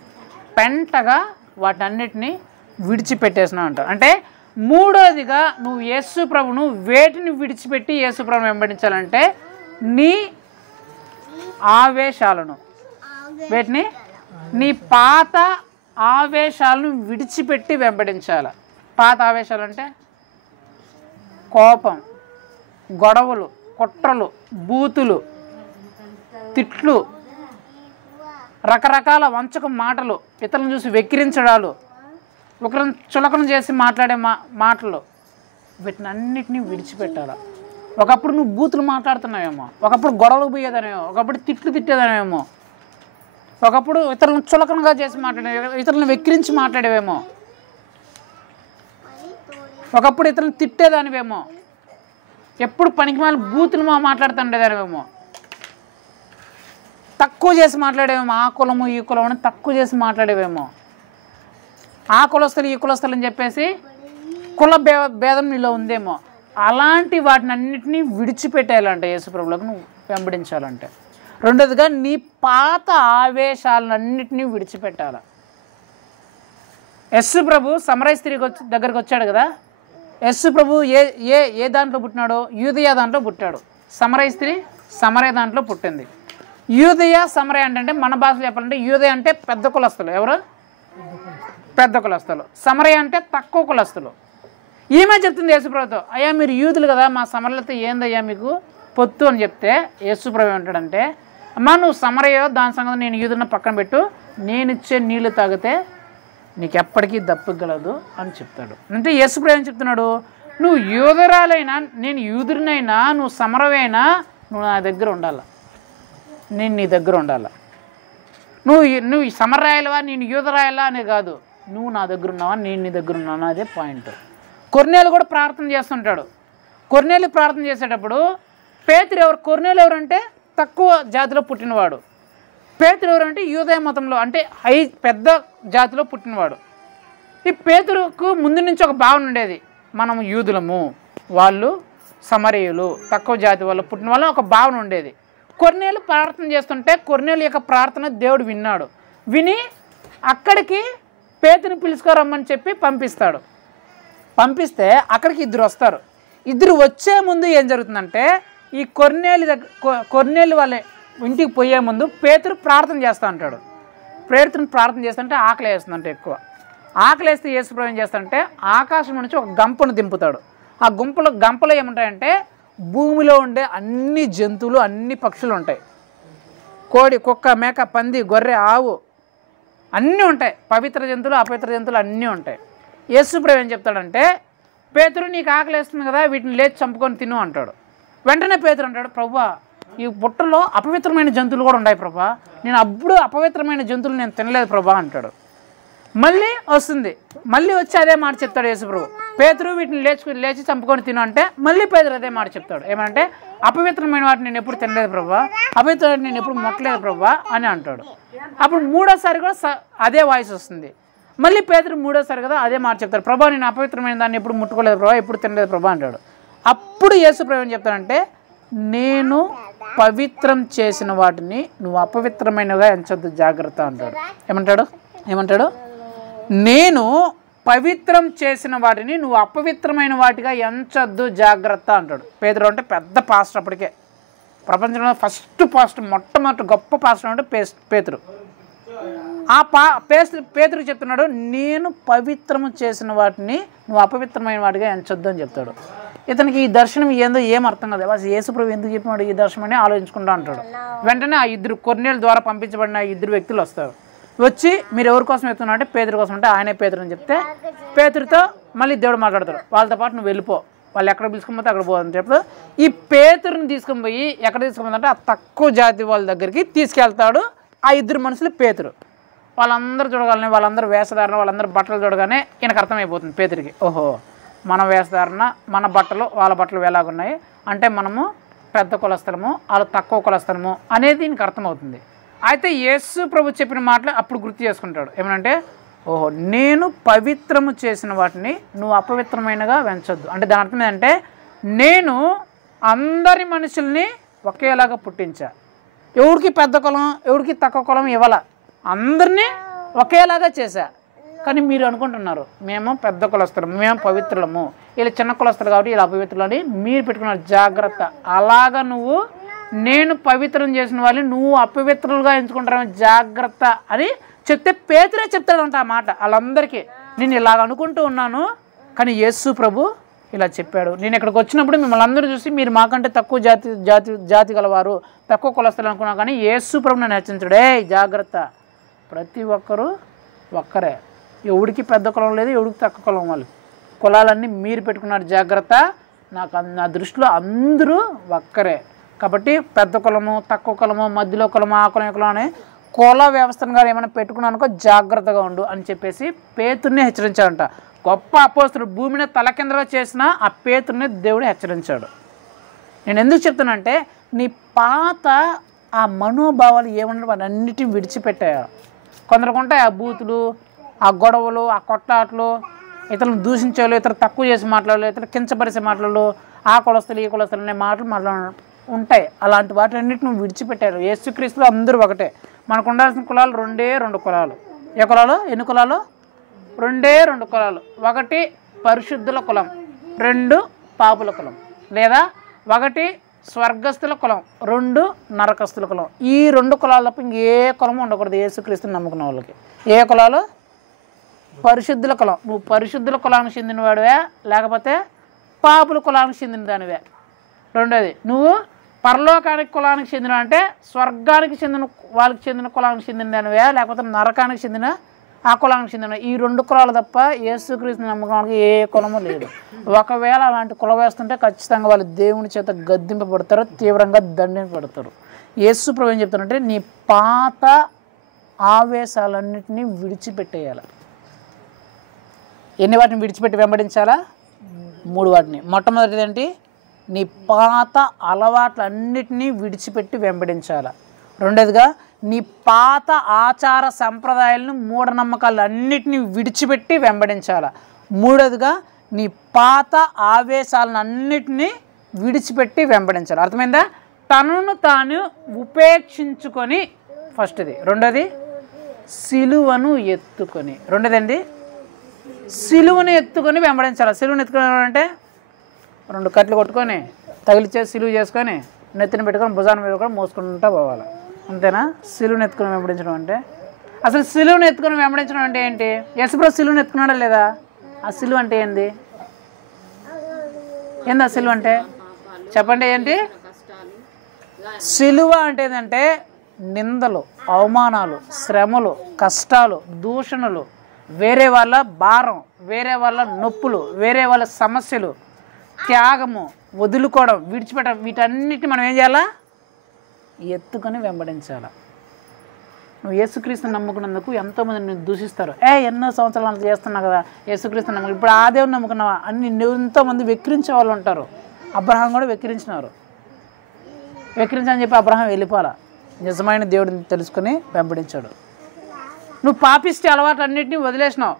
పెంటగా వాటన్నిటిని విడిచిపెట్టేసినాను అంట. అంటే మూడోదిగా నువ్వు యేసు ప్రభును వేటిని విడిచిపెట్టి యేసు ప్రభును వెంబడించాలంటే నీ ఆవేశాలను, వేటిని నీ పాత ఆవేశాలను విడిచిపెట్టి వెంబడించాలి. పాత ఆవేశాలు అంటే కోపం, గొడవలు, కుట్రలు, బూతులు, తిట్లు, రకరకాల వంచక మాటలు, ఇతరులను చూసి వెక్కిరించడాలు, ఒకరిని చులకన చేసి మాట్లాడే మాటలు, వీటినన్నిటినీ విడిచిపెట్టాలి. ఒకప్పుడు నువ్వు బూతులు మాట్లాడుతున్నావేమో, ఒకప్పుడు గొడవలు పోయేదనేమో, ఒకప్పుడు తిట్లు తిట్టేదనేమో, ఒకప్పుడు ఇతరులను చులకనగా చేసి ఇతరులను వెక్కిరించి మాట్లాడేవేమో, ఒకప్పుడు ఇతరులను తిట్టేదానివేమో, ఎప్పుడు పనికిమాల బూతులు మాట్లాడుతుండేదానివేమో, తక్కువ చేసి మాట్లాడేవేమో, ఆ కులము ఈ కులం అని తక్కువ చేసి మాట్లాడేవేమో, ఆ కులస్తులు ఈ కులస్తులు అని చెప్పేసి కుల భేదం నీలో ఉందేమో. అలాంటి వాటిని అన్నిటినీ విడిచిపెట్టేయాలంటే యేసుప్రభువులకు నువ్వు వెంబడించాలంటే. రెండోదిగా నీ పాత ఆవేశాలన్నింటినీ విడిచిపెట్టాలి. యేసు ప్రభు సమరయ స్త్రీ దగ్గరికి వచ్చాడు కదా. యేసు ప్రభు ఏ ఏ ఏ దాంట్లో పుట్టినాడో యూదయ దాంట్లో పుట్టాడు. సమరయ స్త్రీ సమరయ దాంట్లో పుట్టింది. యూదయ సమరయ అంటే మన భాషలో చెప్పాలంటే యూదయ అంటే పెద్ద కులస్తులు. ఎవరు? పెద్ద కులస్తులు. సమరయ అంటే తక్కువ కులస్తులు. ఈమె చెప్తుంది యేసుప్రభుతో, అయ్యా మీరు యూదులు కదా, మా సమరలతో ఏందయ్యా మీకు పొత్తు అని చెప్తే యేసుప్రభు ఏమంటాడంటే, అమ్మా నువ్వు సమరయో దాని సంగతి నేను యూదులను పక్కన పెట్టు, నేను ఇచ్చే నీళ్లు తాగితే నీకు ఎప్పటికీ దప్పగలదు అని చెప్తాడు. అంటే యేసుప్రభు ఏం చెప్తున్నాడు, నువ్వు యూదురాలైనా, నేను యూదుడినైనా, నువ్వు సమరవైనా నువ్వు నా దగ్గర ఉండాల, నేను నీ దగ్గర ఉండాల. నువ్వు సమరరాయలవా నేను యూదురాయలా అనే కాదు, నువ్వు నా దగ్గర ఉన్నావా నేను నీ దగ్గర ఉన్నాను, అదే పాయింట్. కొర్నేలు కూడా ప్రార్థన చేస్తుంటాడు. కొర్నేలు ప్రార్థన చేసేటప్పుడు పేతురు ఎవరు? కొర్నేలు ఎవరంటే తక్కువ జాతిలో పుట్టినవాడు. పేతురు ఎవరంటే యూదయ మతంలో అంటే పెద్ద జాతిలో పుట్టినవాడు. ఈ పేతురుకు ముందు నుంచి ఒక భావన ఉండేది, మనం యూదులము, వాళ్ళు సమరయులు, తక్కువ జాతి వాళ్ళు పుట్టిన వాళ్ళు ఒక భావన ఉండేది. కొర్నేలు ప్రార్థన చేస్తుంటే కొర్నేలు యొక్క ప్రార్థన దేవుడు విన్నాడు. విని అక్కడికి పేతురుని పిలుచుకోరమ్మని చెప్పి పంపిస్తాడు. పంపిస్తే అక్కడికి ఇద్దరు వస్తారు. ఇద్దరు వచ్చే ముందు ఏం జరుగుతుందంటే ఈ కొర్నేలు వాళ్ళ ఇంటికి పోయే ముందు పేతురు ప్రార్థన చేస్తూ ఉంటాడు. పేతురుని ప్రార్థన చేస్తుంటే ఆకలి వేస్తుందంటే ఎక్కువ. ఆకలి వేస్తే యేసుప్రభు ఏం చేస్తాడంటే ఆకాశం నుంచి ఒక గంపను దింపుతాడు. ఆ గంపలో ఏముంటాయంటే భూమిలో ఉండే అన్ని జంతువులు, అన్ని పక్షులు ఉంటాయి. కోడి, కుక్క, మేక, పంది, గొర్రె, ఆవు అన్నీ ఉంటాయి. పవిత్ర జంతువులు, అపవిత్ర జంతువులు అన్నీ ఉంటాయి. యేసుప్రభు ఏం చెప్తాడంటే, పేతురు నీకు ఆకలి వేస్తుంది కదా, వీటిని లేచి చంపుకొని తిను అంటాడు. వెంటనే పేతురు అంటాడు, ప్రభువా ఈ బుట్టలో అపవిత్రమైన జంతువులు కూడా ఉన్నాయి ప్రభా, నేను అప్పుడు అపవిత్రమైన జంతువులు నేను తినలేదు ప్రభా అంటాడు. మళ్ళీ వస్తుంది, మళ్ళీ వచ్చి అదే మాట చెప్తాడు యేసుప్రభు, పేతురు వీటిని లేచి చంపుకొని తిను అంటే మళ్ళీ పేతురు అదే మాట చెప్తాడు. ఏమంటే అపవిత్రమైన వాటిని నేను ఎప్పుడు తినలేదు ప్రభా, అపవిత్రమైన నేను ఎప్పుడు ముట్టలేదు ప్రభా అని అంటాడు. అప్పుడు మూడోసారి కూడా అదే వాయిస్ వస్తుంది. మళ్ళీ పేతురు మూడోసారి కదా అదే మాట చెప్తాడు, ప్రభా నేను అపవిత్రమైన దాన్ని ఎప్పుడు ముట్టుకోలేదు ప్రభా, ఎప్పుడు తినలేదు ప్రభా అంటాడు. అప్పుడు యేసుప్రభు ఏం చెప్తాడంటే, నేను పవిత్రం చేసిన వాటిని నువ్వు అపవిత్రమైనగా ఎంచొద్దు జాగ్రత్త అంటాడు. ఏమంటాడు నేను పవిత్రం చేసిన వాటిని నువ్వు అపవిత్రమైన వాటిగా ఎంచొద్దు జాగ్రత్త అంటాడు. పేతురు అంటే పెద్ద పాస్టర్ అప్పటికే. ప్రపంచంలో ఫస్ట్ మొట్టమొదటి గొప్ప పాస్టర్ అంటే పేతురు. ఆ పేతురు చెప్తున్నాడు, నేను పవిత్రము చేసిన వాటిని నువ్వు అపవిత్రమైన వాటిగా ఎంచొద్దు అని చెప్తాడు. ఇతనికి ఈ దర్శనం ఏందో ఏం అర్థం కాదు. అసలు యేసుప్రభు ఎందుకు చెప్పినాడు ఈ దర్శనం అని ఆలోచించుకుంటా అంటాడు. వెంటనే ఆ ఇద్దరు కొర్నేలు ద్వారా పంపించబడిన ఇద్దరు వ్యక్తులు వస్తారు. వచ్చి మీరు ఎవరి కోసం వెళ్తున్నా అంటే పేతురు కోసం అంటే ఆయనే పేతురు అని చెప్తే పేతురుతో మళ్ళీ దేవుడు మాట్లాడతాడు, వాళ్ళతో పాటు నువ్వు వెళ్ళిపో, వాళ్ళు ఎక్కడ పిలుచుకుని పోతే అక్కడ పోదని చెప్తాడు. ఈ పేతురుని తీసుకుని పోయి ఎక్కడ తీసుకుపోతుందంటే ఆ తక్కువ జాతి వాళ్ళ దగ్గరికి తీసుకెళ్తాడు. ఆ ఇద్దరు మనుషులు పేతురు. వాళ్ళందరూ చూడగానే, వాళ్ళందరూ వేషధారణ, వాళ్ళందరూ బట్టలు చూడగానే ఈయనకు అర్థమైపోతుంది పేతురికి, ఓహో మన వేషధారణ మన బట్టలు వాళ్ళ బట్టలు ఎలాగున్నాయి అంటే మనము పెద్ద కులస్థలము వాళ్ళు తక్కువ కులస్థలము అనేది ఈయనకు అర్థమవుతుంది. అయితే యేసు ప్రభు చెప్పిన మాటలు అప్పుడు గుర్తు చేసుకుంటాడు. ఏమనంటే, ఓహో నేను పవిత్రము చేసిన వాటిని నువ్వు అపవిత్రమైనగా వెంచొద్దు అంటే దాని అర్థం ఏంటంటే నేను అందరి మనుషుల్ని ఒకేలాగా పుట్టించా, ఎవరికి పెద్ద కులం ఎవరికి తక్కువ కులం ఇవ్వాల, అందరినీ ఒకేలాగా చేశా. కానీ మీరు అనుకుంటున్నారు మేము పెద్ద కులస్తులము, మేము పవిత్రులము, వీళ్ళు చిన్న కులస్తులు కాబట్టి వీళ్ళు అపవిత్రులు అని మీరు పెట్టుకున్నారు. జాగ్రత్త, అలాగా నువ్వు నేను పవిత్రం చేసిన వాళ్ళని నువ్వు అపవిత్రులుగా ఎంచుకుంటావు జాగ్రత్త అని చెప్తే పేతురే చెప్తాడంట ఆ మాట వాళ్ళందరికీ. నేను ఇలాగ అనుకుంటూ ఉన్నాను కానీ యేసు ప్రభు ఇలా చెప్పాడు. నేను ఇక్కడికి వచ్చినప్పుడు మిమ్మల్ని అందరూ చూసి మీరు మాకంటే తక్కువ జాతి గలవారు, తక్కువ కులస్తులు అనుకున్నా కానీ యేసు ప్రభు నన్ను హెచ్చరించాడు, జాగ్రత్త, ప్రతి ఒక్కరూ ఒక్కరే, ఎవడికి పెద్ద కులం లేదు ఎవడికి తక్కువ కులం వాళ్ళు, కులాలన్నీ మీరు పెట్టుకున్నారు జాగ్రత్త, నా దృష్టిలో అందరూ ఒక్కరే. కాబట్టి పెద్ద కులము తక్కువ కులము మధ్యలో కులము ఆ కులం కులం అనే కుల వ్యవస్థను గారు ఏమైనా పెట్టుకున్నానుకో జాగ్రత్తగా ఉండు అని చెప్పేసి పేతుర్ని హెచ్చరించాడంట. గొప్ప అపోస్తలుడు భూమిని తలకిందగా చేసిన ఆ పేతుర్ని దేవుడు హెచ్చరించాడు. నేను ఎందుకు చెప్తానంటే నీ పాత ఆ మనోభావాలు ఏమన్నా వాటి అన్నిటిని విడిచిపెట్టాయా. కొందరికి ఉంటాయి ఆ బూతులు, ఆ గొడవలు, ఆ కొట్లాట్లు, ఇతరులను దూషించాలి, ఇతరు తక్కువ చేసి మాట్లాడాలి, ఇతరు కించపరిచే మాటలు, ఆ కులస్తులు ఈ కులస్తులు అనే మాటలు ఉంటాయి. అలాంటి వాటి అన్నిటిని విడిచిపెట్టారు. యేసుక్రీస్తులో అందరూ ఒకటే. మనకు ఉండాల్సిన కులాలు రెండే రెండు కులాలు. ఏ కులాలు? ఎన్ని కులాలు? రెండే రెండు కులాలు. ఒకటి పరిశుద్ధుల కులం, రెండు పాపుల కులం, లేదా ఒకటి స్వర్గస్థుల కులం, రెండు నరకస్తుల కులం. ఈ రెండు కులాలు తప్ప ఇంకే కులము ఉండకూడదు యేసుక్రీస్తుని నమ్ముకున్న వాళ్ళకి. ఏ కులాలు? పరిశుద్ధుల కులం. నువ్వు పరిశుద్ధుల కులానికి చెందినవాడివే లేకపోతే పాపుల కులానికి చెందిన దానివే. రెండోది, నువ్వు పరలోకానికి కులానికి చెందిన అంటే స్వర్గానికి చెందిన వాళ్ళకి చెందిన కులానికి చెందిన దానివే లేకపోతే నరకానికి చెందిన ఆ కులానికి చెందిన. ఈ రెండు కులాలు తప్ప యేసుక్రీస్తుని నమ్మకానికి ఏ కులము లేదు. ఒకవేళ అలాంటి కుల వేస్తుంటే ఖచ్చితంగా వాళ్ళు దేవుని చేత గద్దింపబడతారు, తీవ్రంగా దండింపబడతారు. యేసు ప్రభు ఏం చెప్తారంటే నీ పాత ఆవేశాలన్నింటినీ విడిచిపెట్టేయాలి. ఎన్ని వాటిని విడిచిపెట్టి వెంబడించాలా? 3 వాటిని. మొట్టమొదటిది ఏంటి? నీ పాత అలవాట్లన్నిటినీ విడిచిపెట్టి వెంబడించాలి. రెండోదిగా నీ పాత ఆచార సంప్రదాయాలను మూఢనమ్మకాలన్నిటినీ విడిచిపెట్టి వెంబడించాలి. మూడోదిగా నీ పాత ఆవేశాలను అన్నిటినీ విడిచిపెట్టి వెంబడించాలి. అర్థమైందా? తనను తాను ఉపేక్షించుకొని ఫస్ట్ది. రెండోది సిలువను ఎత్తుకొని. రెండోదండి సిలువను ఎత్తుకొని వెంబడించాలి. సిలువను ఎత్తుకొని అంటే 2 కట్లు కొట్టుకొని తగిలిచ్చే సిలువ చేసుకొని నెత్తిని పెట్టుకొని భుజాన్ని మీద కూడా మోసుకుంటూ పోవాలి. అంతేనా? సిలువను ఎత్తుకొని వెంబడించడం అంటే. అసలు సిలువను ఎత్తుకొని వెంబడించడం అంటే ఏంటి? యేసుప్రభు సిలువను ఎత్తుకున్నాడా లేదా? ఆ సిలువ అంటే ఏంది? ఆ సిలువ అంటే చెప్పండి ఏంటి? సిలువ అంటే ఏంటంటే నిందలు, అవమానాలు, శ్రమలు, కష్టాలు, దూషణలు, వేరే వాళ్ళ భారం, వేరే వాళ్ళ నొప్పులు, వేరే వాళ్ళ సమస్యలు, త్యాగము, వదులుకోవడం, విడిచిపెట్టడం, వీటన్నిటిని మనం ఏం చేయాలా? ఎత్తుకొని వెంబడించాలి. నువ్వు యేసుక్రీస్తుని నమ్ముకున్నందుకు ఎంతోమంది నిన్ను దూషిస్తారు. ఎన్నో సంవత్సరాలు అంత చేస్తున్నావు కదా యేసుక్రీస్తుని నమ్ముకు, ఇప్పుడు ఆ దేవుని నమ్ముకున్నావా అని ఎంతోమంది వెక్కిరించే వాళ్ళు ఉంటారు. అబ్రహాం కూడా వెక్కిరించినారు. వెక్కిరించని చెప్పి అబ్రహాం వెళ్ళిపోవాలా. నిజమైన దేవుడిని తెలుసుకొని వెంబడించాడు. నువ్వు పాపిష్టి అలవాట్లన్నింటినీ వదిలేసినావు.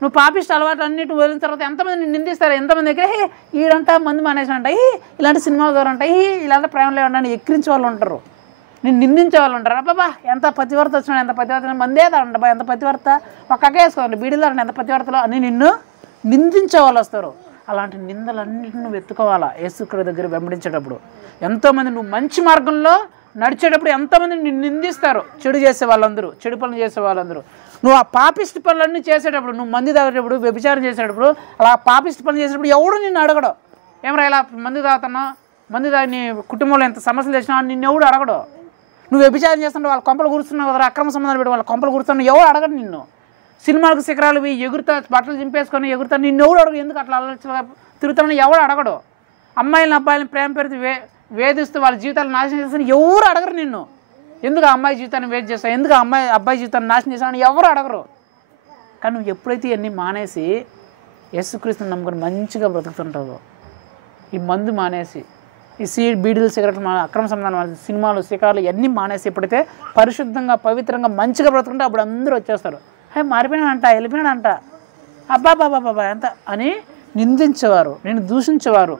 నువ్వు పాపిష్టి అలవాట్లన్నింటినీ వదిలిన తర్వాత ఎంతమంది నిన్ను నిందిస్తారు. ఎంతమంది దగ్గర ఈడంట మంది మానేసినంట, ఇలాంటి సినిమాలు ద్వారా ఉంటాయి, ఇలాంటి ప్రేమలు ఏమన్నా ఎక్కిరించే వాళ్ళు ఉంటారు, నేను నిందించే వాళ్ళు ఉంటారు. అబ్బాబా ఎంత పతివర్త వచ్చినాడు, ఎంత పతివర్త మందే తాడంట, ఎంత పతివర్త ఒక్కకే వేసుకోండి బీడీలు ఎంత పతివర్తలో అని నిన్ను నిందించే వాళ్ళు వస్తారు. అలాంటి నిందలన్నింటిని నువ్వు ఎత్తుకోవాలా యేసుక్రీస్తు దగ్గర వెంబడించేటప్పుడు. ఎంతోమంది నువ్వు మంచి మార్గంలో నడిచేటప్పుడు ఎంతోమంది నిన్ను నిందిస్తారు, చెడు చేసే వాళ్ళందరూ, చెడు పనులు చేసే వాళ్ళందరూ. నువ్వు ఆ పాపిస్ట్ పనులన్నీ చేసేటప్పుడు, నువ్వు మంది తాగేటప్పుడు, వ్యభిచారం చేసేటప్పుడు, అలా పాపిస్ట్ పనులు చేసేటప్పుడు ఎవడు నిన్ను అడగడు, ఏమరా ఇలా మంది తాగుతున్నావు, మంది తాగి నీ కుటుంబంలో ఎంత సమస్యలు చేసినా నిన్ను ఎవడు అడగడు. నువ్వు వ్యభిచారం చేస్తుంటే వాళ్ళ కొంపలు కూర్చున్నావు కదా, అక్రమ సంబంధాలు పెట్టి వాళ్ళ కొంపలు కూర్చున్నావు, ఎవడు అడగడు నిన్ను. సినిమాలకు శిఖరాలు ఎగురుతా, బట్టలు చింపేసుకొని ఎగురుతా, నిన్ను ఎవడు అడగడు. ఎందుకు అట్లా తిరుగుతానని ఎవడు అడగడు. అమ్మాయిలను అబ్బాయిలను ప్రేమ పెడితే వేధిస్తూ వాళ్ళ జీవితాలు నాశనం చేస్తాను ఎవరు అడగరు నిన్ను. ఎందుకు ఆ అమ్మాయి జీవితాన్ని వేస్ట్ చేస్తావు, ఎందుకు ఆ అబ్బాయి జీవితాన్ని నాశనం చేస్తావు ఎవరు అడగరు. కానీ నువ్వు ఎప్పుడైతే ఇవన్నీ మానేసి యేసుక్రీస్తుని నమ్ముకొని మంచిగా బ్రతుకుతుంటావో, ఈ మందు మానేసి, ఈ బీడీలు సిగరెట్లు అక్రమ సంబంధాలు, సినిమాలు శిఖరాలు ఇవన్నీ మానేసి ఎప్పుడైతే పరిశుద్ధంగా పవిత్రంగా మంచిగా బ్రతుకుంటే అప్పుడు అందరూ వచ్చేస్తారు. మారిపోయినాడంట, వెళ్ళిపోయినాడంట, అబ్బాబాబాబా ఎంత అని నిందించేవారు, నేను దూషించేవారు.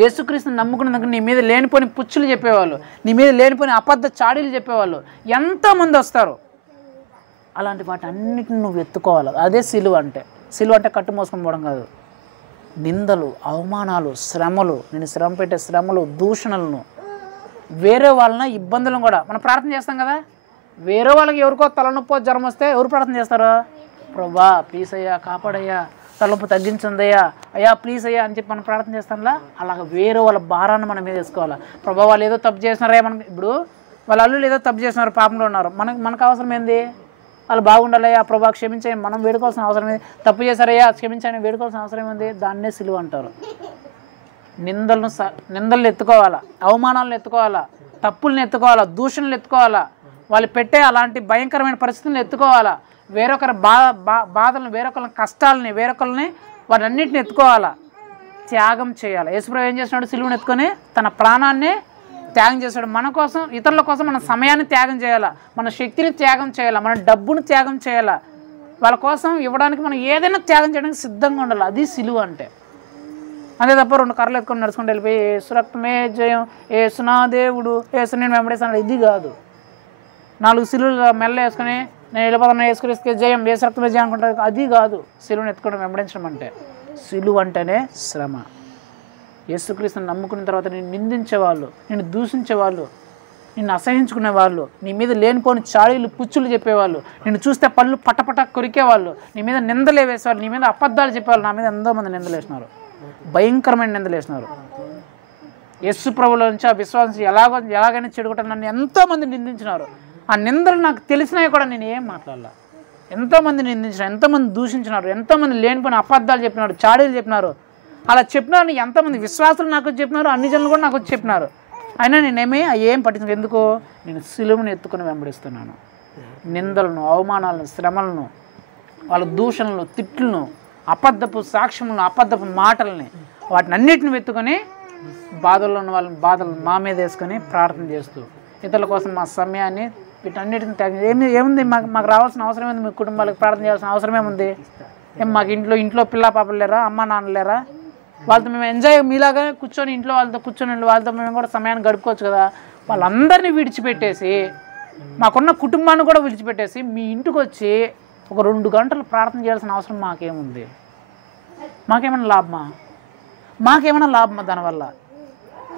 యేసుక్రీస్తుని నమ్ముకున్నందుకు నీ మీద లేనిపోని పుచ్చులు చెప్పేవాళ్ళు, నీ మీద లేనిపోని అబద్ధ చాడీలు చెప్పేవాళ్ళు ఎంతోమంది వస్తారు. అలాంటి వాటి అన్నిటిని నువ్వు ఎత్తుకోవాలి. అదే సిలువ అంటే. సిలువ అంటే కట్టు మోసుకొని పోవడం కాదు. నిందలు, అవమానాలు, శ్రమలు, నేను శ్రమ పెట్టే శ్రమలు, దూషణలను, వేరే వాళ్ళని ఇబ్బందులను కూడా. మనం ప్రార్థన చేస్తాం కదా, వేరే వాళ్ళకి ఎవరికో తలనొప్పో జ్వరం వస్తే ఎవరు ప్రార్థన చేస్తారు? ప్రభా ప్లీజ్ అయ్యా కాపాడయ్యా, తలనొప్పి తగ్గించుందయ్యా, అయ్యా ప్లీజ్ అయ్యా అని చెప్పి మనం ప్రార్థన చేస్తాంలా. అలాగ వేరే వాళ్ళ భారాన్ని మనం మీద వేసుకోవాలి. ప్రభా వాళ్ళు ఏదో తప్పు చేసినారా, మనకి ఇప్పుడు వాళ్ళ అల్లుళ్ళు ఏదో తప్పు చేసినారు, పాపంలో ఉన్నారు, మనకు అవసరం ఏంది? వాళ్ళు బాగుండాలయ్యా, ప్రభా క్షమించండి మనం వేడుకోవాల్సిన అవసరం ఏంది? తప్పు చేశారయ్యా క్షమించండి వేడుకోవాల్సిన అవసరం ఏంది? దాన్నే సిలువ అంటారు. నిందలను ఎత్తుకోవాలా, అవమానాలను ఎత్తుకోవాలా, తప్పులను ఎత్తుకోవాలా, దూషణలు ఎత్తుకోవాలా, వాళ్ళు పెట్టే అలాంటి భయంకరమైన పరిస్థితులను ఎత్తుకోవాలా, వేరొకరి బాధలను, వేరొకరి కష్టాలని, వేరొకరిని వాటన్నిటిని ఎత్తుకోవాలా, త్యాగం చేయాలి. యేసుప్రభువు ఏం చేసినాడు? సిలువను ఎత్తుకొని తన ప్రాణాన్ని త్యాగం చేశాడు. మన కోసం, ఇతరుల కోసం మన సమయాన్ని త్యాగం చేయాలా, మన శక్తిని త్యాగం చేయాలా, మన డబ్బును త్యాగం చేయాలా, వాళ్ళ కోసం ఇవ్వడానికి మనం ఏదైనా త్యాగం చేయడానికి సిద్ధంగా ఉండాలి. అది సిలువ అంటే. అంతే తప్ప 2 కర్రలు ఎత్తుకొని నడుచుకుంటూ వెళ్ళిపోయి యేసు రక్తమే జయం, యేసు నా దేవుడు, యేసు నేను వెంబడేస్తాను, ఇది కాదు. 4 సిలువలు మెల్ల వేసుకొని నేను వెళ్ళిపోతున్నా, యేసుక్రీస్తుకే జయం, యేసు రక్తమే జయం అనుకుంటారు, అది కాదు సిలువను ఎత్తుకోవడం, వెంబడించడం అంటే. సిలువ అంటేనే శ్రమ. యేసుక్రీస్తుని నమ్ముకున్న తర్వాత నేను నిందించేవాళ్ళు, నేను దూషించేవాళ్ళు, నిన్ను అసహించుకునే వాళ్ళు, నీ మీద లేనిపోని చాడీలు పుచ్చులు చెప్పేవాళ్ళు, నిన్ను చూస్తే పళ్ళు పటపట కొరికేవాళ్ళు, నీ మీద నిందలే వేసేవాళ్ళు, నీ మీద అబద్ధాలు చెప్పేవాళ్ళు. నా మీద ఎంతోమంది నిందలు వేసినారు, భయంకరమైన నిందలు వేసినారు. యేసు ప్రభువులో నుంచి ఆ విశ్వాసం ఎలాగైనా చెడుకుంటాను నన్ను ఎంతోమంది నిందించినారు. ఆ నిందలు నాకు తెలిసినాయి కూడా నేను ఏం మాట్లాడాల. ఎంతోమంది నిందించినారు, ఎంతోమంది దూషించినారు, ఎంతోమంది లేనిపోయిన అబద్ధాలు చెప్పినారు, చాడీలు చెప్పినారు. అలా చెప్పినారు ఎంతోమంది విశ్వాసులు నాకు చెప్పినారు, అన్ని జనులు కూడా నాకు చెప్పినారు. అయినా నేనేమి ఏం పట్టించు. ఎందుకు? నేను సిలువను ఎత్తుకుని వెంబడిస్తున్నాను. నిందలను, అవమానాలను, శ్రమలను, వాళ్ళ దూషణలను, తిట్లను, అబద్ధపు సాక్ష్యములను, అబద్ధపు మాటలని, వాటిని అన్నిటిని ఎత్తుకొని బాధల్లో ఉన్న వాళ్ళని బాధలను మా మీద వేసుకొని ప్రార్థన చేస్తూ ఇతరుల కోసం మా సమయాన్ని వీటన్నిటిని త్యాగం. ఏముంది మాకు రావాల్సిన అవసరం ఏంది? మీ కుటుంబాలకు ప్రార్థన చేయాల్సిన అవసరం ఏముంది? మాకు ఇంట్లో పిల్ల పాపలు లేరా, అమ్మ నాన్న లేరా? వాళ్ళతో మేము ఎంజాయ్ మీలాగా కూర్చొని ఇంట్లో వాళ్ళతో కూర్చొని వాళ్ళతో మేము కూడా సమయాన్ని గడుపుకోవచ్చు కదా. వాళ్ళందరినీ విడిచిపెట్టేసి, మాకున్న కుటుంబాన్ని కూడా విడిచిపెట్టేసి మీ ఇంటికి వచ్చి ఒక 2 గంటలు ప్రార్థన చేయాల్సిన అవసరం మాకేముంది? మాకేమైనా లాభమా దానివల్ల?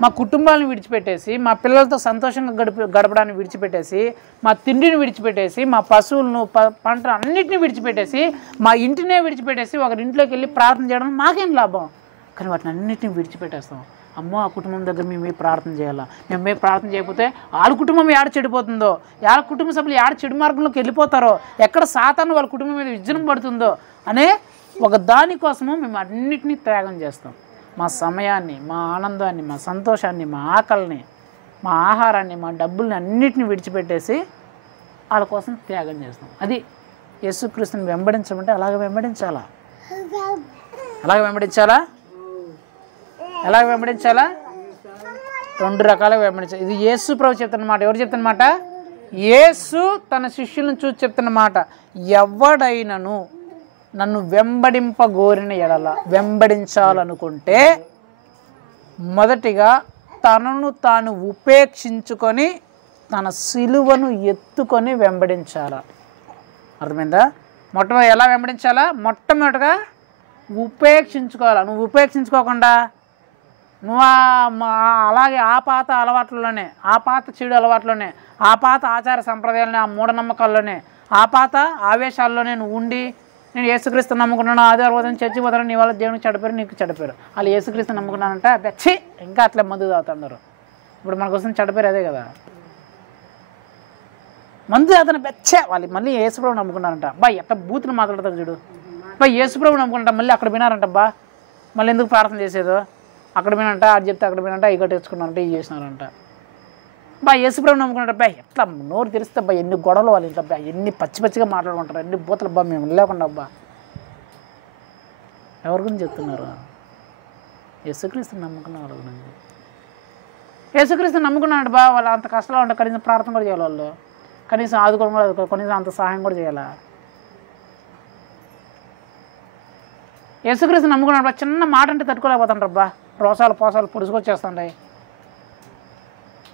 మా కుటుంబాలను విడిచిపెట్టేసి, మా పిల్లలతో సంతోషంగా గడపడాన్ని విడిచిపెట్టేసి, మా తిండిని విడిచిపెట్టేసి, మా పశువులను పంటలు అన్నింటినీ విడిచిపెట్టేసి, మా ఇంటినే విడిచిపెట్టేసి ఒకరింట్లోకి వెళ్ళి ప్రార్థన చేయడం మాకేం లాభం? కానీ వాటిని అన్నింటినీ విడిచిపెట్టేస్తాం. అమ్మో ఆ కుటుంబం దగ్గర మేము ప్రార్థన చేయాలా, మేము ప్రార్థన చేయకపోతే వాళ్ళ కుటుంబం ఏడ చెడిపోతుందో, వాళ్ళ కుటుంబ సభ్యులు ఏడ చెడు మార్గంలోకి వెళ్ళిపోతారో, ఎక్కడ సాతాను వాళ్ళ కుటుంబం మీద విజృంభణ పడుతుందో అనే ఒక దానికోసము మేము అన్నిటినీ త్యాగం చేస్తాం. మా సమయాన్ని, మా ఆనందాన్ని, మా సంతోషాన్ని, మా ఆకలిని, మా ఆహారాన్ని, మా డబ్బుల్ని అన్నిటిని విడిచిపెట్టేసి వాళ్ళ కోసం త్యాగం చేస్తాం. అది యేసుక్రీస్తుని వెంబడించమంటే అలాగే వెంబడించాలా. ఎలాగ వెంబడించాలా? 2 రకాలుగా వెంబడించాలి. ఇది యేసు ప్రభు చెప్తున్నమాట. ఎవరు చెప్తున్నమాట? యేసు తన శిష్యులను చూసి చెప్తున్నమాట. ఎవడైనను నన్ను వెంబడింపగోరిన ఎడల, వెంబడించాలనుకుంటే మొదటిగా తనను తాను ఉపేక్షించుకొని తన సిలువను ఎత్తుకొని వెంబడించాలా. అర్థమైందా? ఎలా వెంబడించాలా? మొట్టమొదటిగా ఉపేక్షించుకోవాలి. నువ్వు ఉపేక్షించుకోకుండా నువ్వు అలాగే ఆ పాత అలవాట్లలోనే, ఆ పాత చెడు అలవాట్లోనే, ఆ పాత ఆచార సంప్రదాయాలనే, ఆ మూఢనమ్మకాల్లోనే, ఆ పాత ఆవేశాల్లోనే నువ్వు ఉండి నేను యేసుక్రీస్తు నమ్ముకున్నాను, ఆదివారం చర్చి పోతాను, నీ వల్ల దేవునికి చెడపేరు, నీకు చెడపేరు. వాళ్ళు యేసుక్రీస్తు నమ్ముకున్నానంటే బెచ్చి ఇంకా అట్లే మందు తాగుతున్నారు. ఇప్పుడు మనకు వస్తుంది చెడపేరు అదే కదా, మందు తాగుతున్న బెచ్చే వాళ్ళు. మళ్ళీ యేసుప్రభు నమ్ముకున్నారంట. బా ఎట్లా బూతులు మాట్లాడతారు చూడు. బా యేసుప్రభు నమ్ముకుంటా మళ్ళీ అక్కడ వినారంట. బా మళ్ళీ ఎందుకు ప్రార్థన చేసేదో, అక్కడ వినంట, అది చెప్తే అక్కడ వినంట, ఇక తెచ్చుకున్నారంట, ఇవి చేసినారంట. బా యేసుప్రభు నమ్ముకున్నాడు. బా ఎట్లా నోరు తెరిస్తే బా ఎన్ని గొడవలు వాళ్ళు ఇంట్లో, బా ఎన్ని పచ్చి పచ్చిగా మాట్లాడుకుంటారు, ఎన్ని బూతలు. బా మేము లేకుండా అబ్బా ఎవరి గురించి చెప్తున్నారు? యేసుక్రీస్తుని నమ్ముకున్న వాళ్ళ గురించి. యేసుక్రీస్తుని నమ్ముకున్నాడు బా, వాళ్ళు అంత కష్టాలు ఉంటారు, కనీసం ప్రార్థన కూడా చేయాలి, వాళ్ళు కనీసం ఆదుకోవడం కూడా ఆదుకోవాలి, కనీసం అంత సహాయం కూడా చేయాలా? యేసుక్రీస్తుని నమ్ముకున్నాడు బా, చిన్న మాట అంటే తట్టుకోలేకపోతాంటారు బా, రోసాలు పోసాలు పొడుచుకొచ్చేస్తుంటాయి.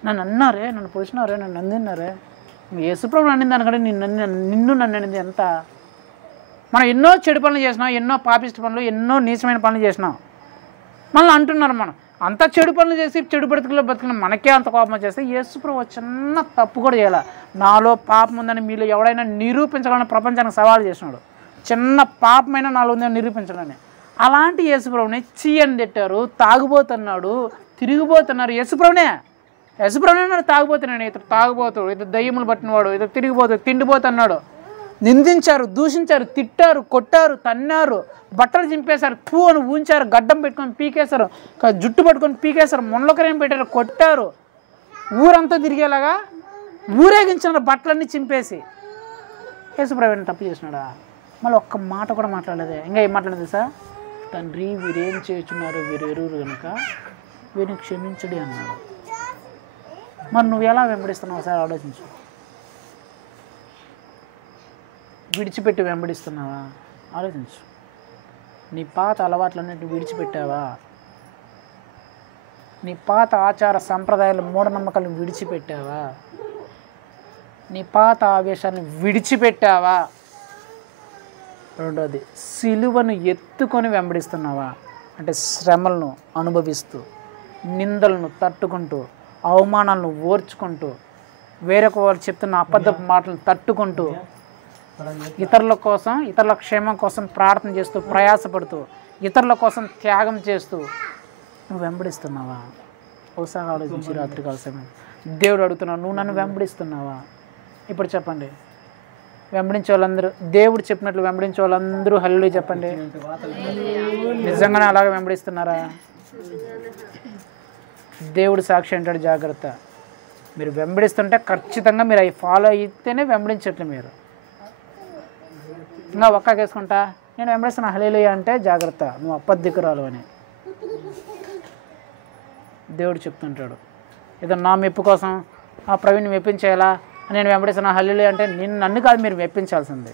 నన్ను అన్నారే, నన్ను పొడిచినారే, నన్ను అందిన్నారే. యేసుప్రభు అన్నింది దానికంటే నిన్ను నన్ను అనింది ఎంత. మనం ఎన్నో చెడు పనులు చేసినాం, ఎన్నో పాపిష్టి పనులు, ఎన్నో నీచమైన పనులు చేసినాం. మళ్ళీ అంటున్నారు మనం అంత చెడు పనులు చేసి చెడు బతుకులు మనకే అంత కోపం చేస్తే, యేసుప్రభు చిన్న తప్పు కూడా చేయాల. నాలో పాపం ఉందని మీలో ఎవడైనా నిరూపించాలని ప్రపంచానికి సవాల్ చేసినాడు. చిన్న పాపమైనా నాలో ఉందని నిరూపించాలని. అలాంటి యేసుప్రభుని చీయని తిట్టారు, తాగుబోతున్నాడు, తిరిగిపోతున్నారు. యేసుప్రభునే నాడు తాగుపోతున్నాడు, ఇతడు తాగుబోతాడు, ఇతడు దయ్యములు పట్టినవాడు, ఇతడు తిరిగిపోతాడు, తిండిపోతున్నాడు. నిందించారు, దూషించారు, తిట్టారు, కొట్టారు, తన్నారు, బట్టలు చింపేశారు, పూ అని ఊంచారు, గడ్డం పెట్టుకొని పీకేశారు, జుట్టు పట్టుకొని పీకేశారు, మొండలకరేం పెట్టారు, కొట్టారు, ఊరంతా తిరిగేలాగా ఊరేగించినారు బట్టలన్నీ చింపేసి. యేసుప్రభు తప్పు చేసినాడా? మళ్ళీ ఒక్క మాట కూడా మాట్లాడలేదే. ఇంకా ఏం మాట్లాడలేదు సార్? తండ్రి వీరేం చేస్తున్నారు, వీరు ఎరువురు కనుక వీరిని క్షమించడి అన్నాడు. మరి నువ్వు ఎలా వెంబడిస్తున్నావు సార్ ఆలోచించు. విడిచిపెట్టి వెంబడిస్తున్నావా? ఆలోచించు. నీ పాత అలవాట్లన్నింటినీ విడిచిపెట్టావా? నీ పాత ఆచార సంప్రదాయాలు మూఢనమ్మకాలను విడిచిపెట్టావా? నీ పాత ఆవేశాన్ని విడిచిపెట్టావా? రెండోది, సిలువను ఎత్తుకొని వెంబడిస్తున్నావా? అంటే శ్రమలను అనుభవిస్తూ, నిందలను తట్టుకుంటూ, అవమానాలను ఓర్చుకుంటూ, వేరొక వాళ్ళు చెప్తున్న అబద్ధపు మాటలను తట్టుకుంటూ, ఇతరుల కోసం, ఇతరుల క్షేమం కోసం ప్రార్థన చేస్తూ, ప్రయాసపడుతూ, ఇతరుల కోసం త్యాగం చేస్తూ నువ్వు వెంబడిస్తున్నావా? ఒకసారి ఆలోచించి రాత్రికాల సమయం దేవుడు అడుగుతున్నావు, నువ్వు నన్ను వెంబడిస్తున్నావా? ఇప్పుడు చెప్పండి. వెంబడించే వాళ్ళందరూ, దేవుడు చెప్పినట్లు వెంబడించే వాళ్ళందరూ హల్లెలూయా చెప్పండి. నిజంగానే అలాగే వెంబడిస్తున్నారా? దేవుడు సాక్షి అంటాడు, జాగ్రత్త. మీరు వెంబడిస్తుంటే ఖచ్చితంగా మీరు అవి ఫాలో అయితేనే వెంబడించట్లు. మీరు ఇంకా ఒక్కేసుకుంటా నేను వెంబడిస్తున్నా హల్లెలూయా అంటే జాగ్రత్త, నువ్వు అబద్ధికురాలు అని దేవుడు చెప్తుంటాడు. ఏదో నా మెప్పు కోసం ఆ ప్రవీణ్ మెప్పించేయాలా నేను వెంబడిస్తున్నా హల్లెలూయా అంటే నన్ను కాదు మీరు మెప్పించాల్సిందే,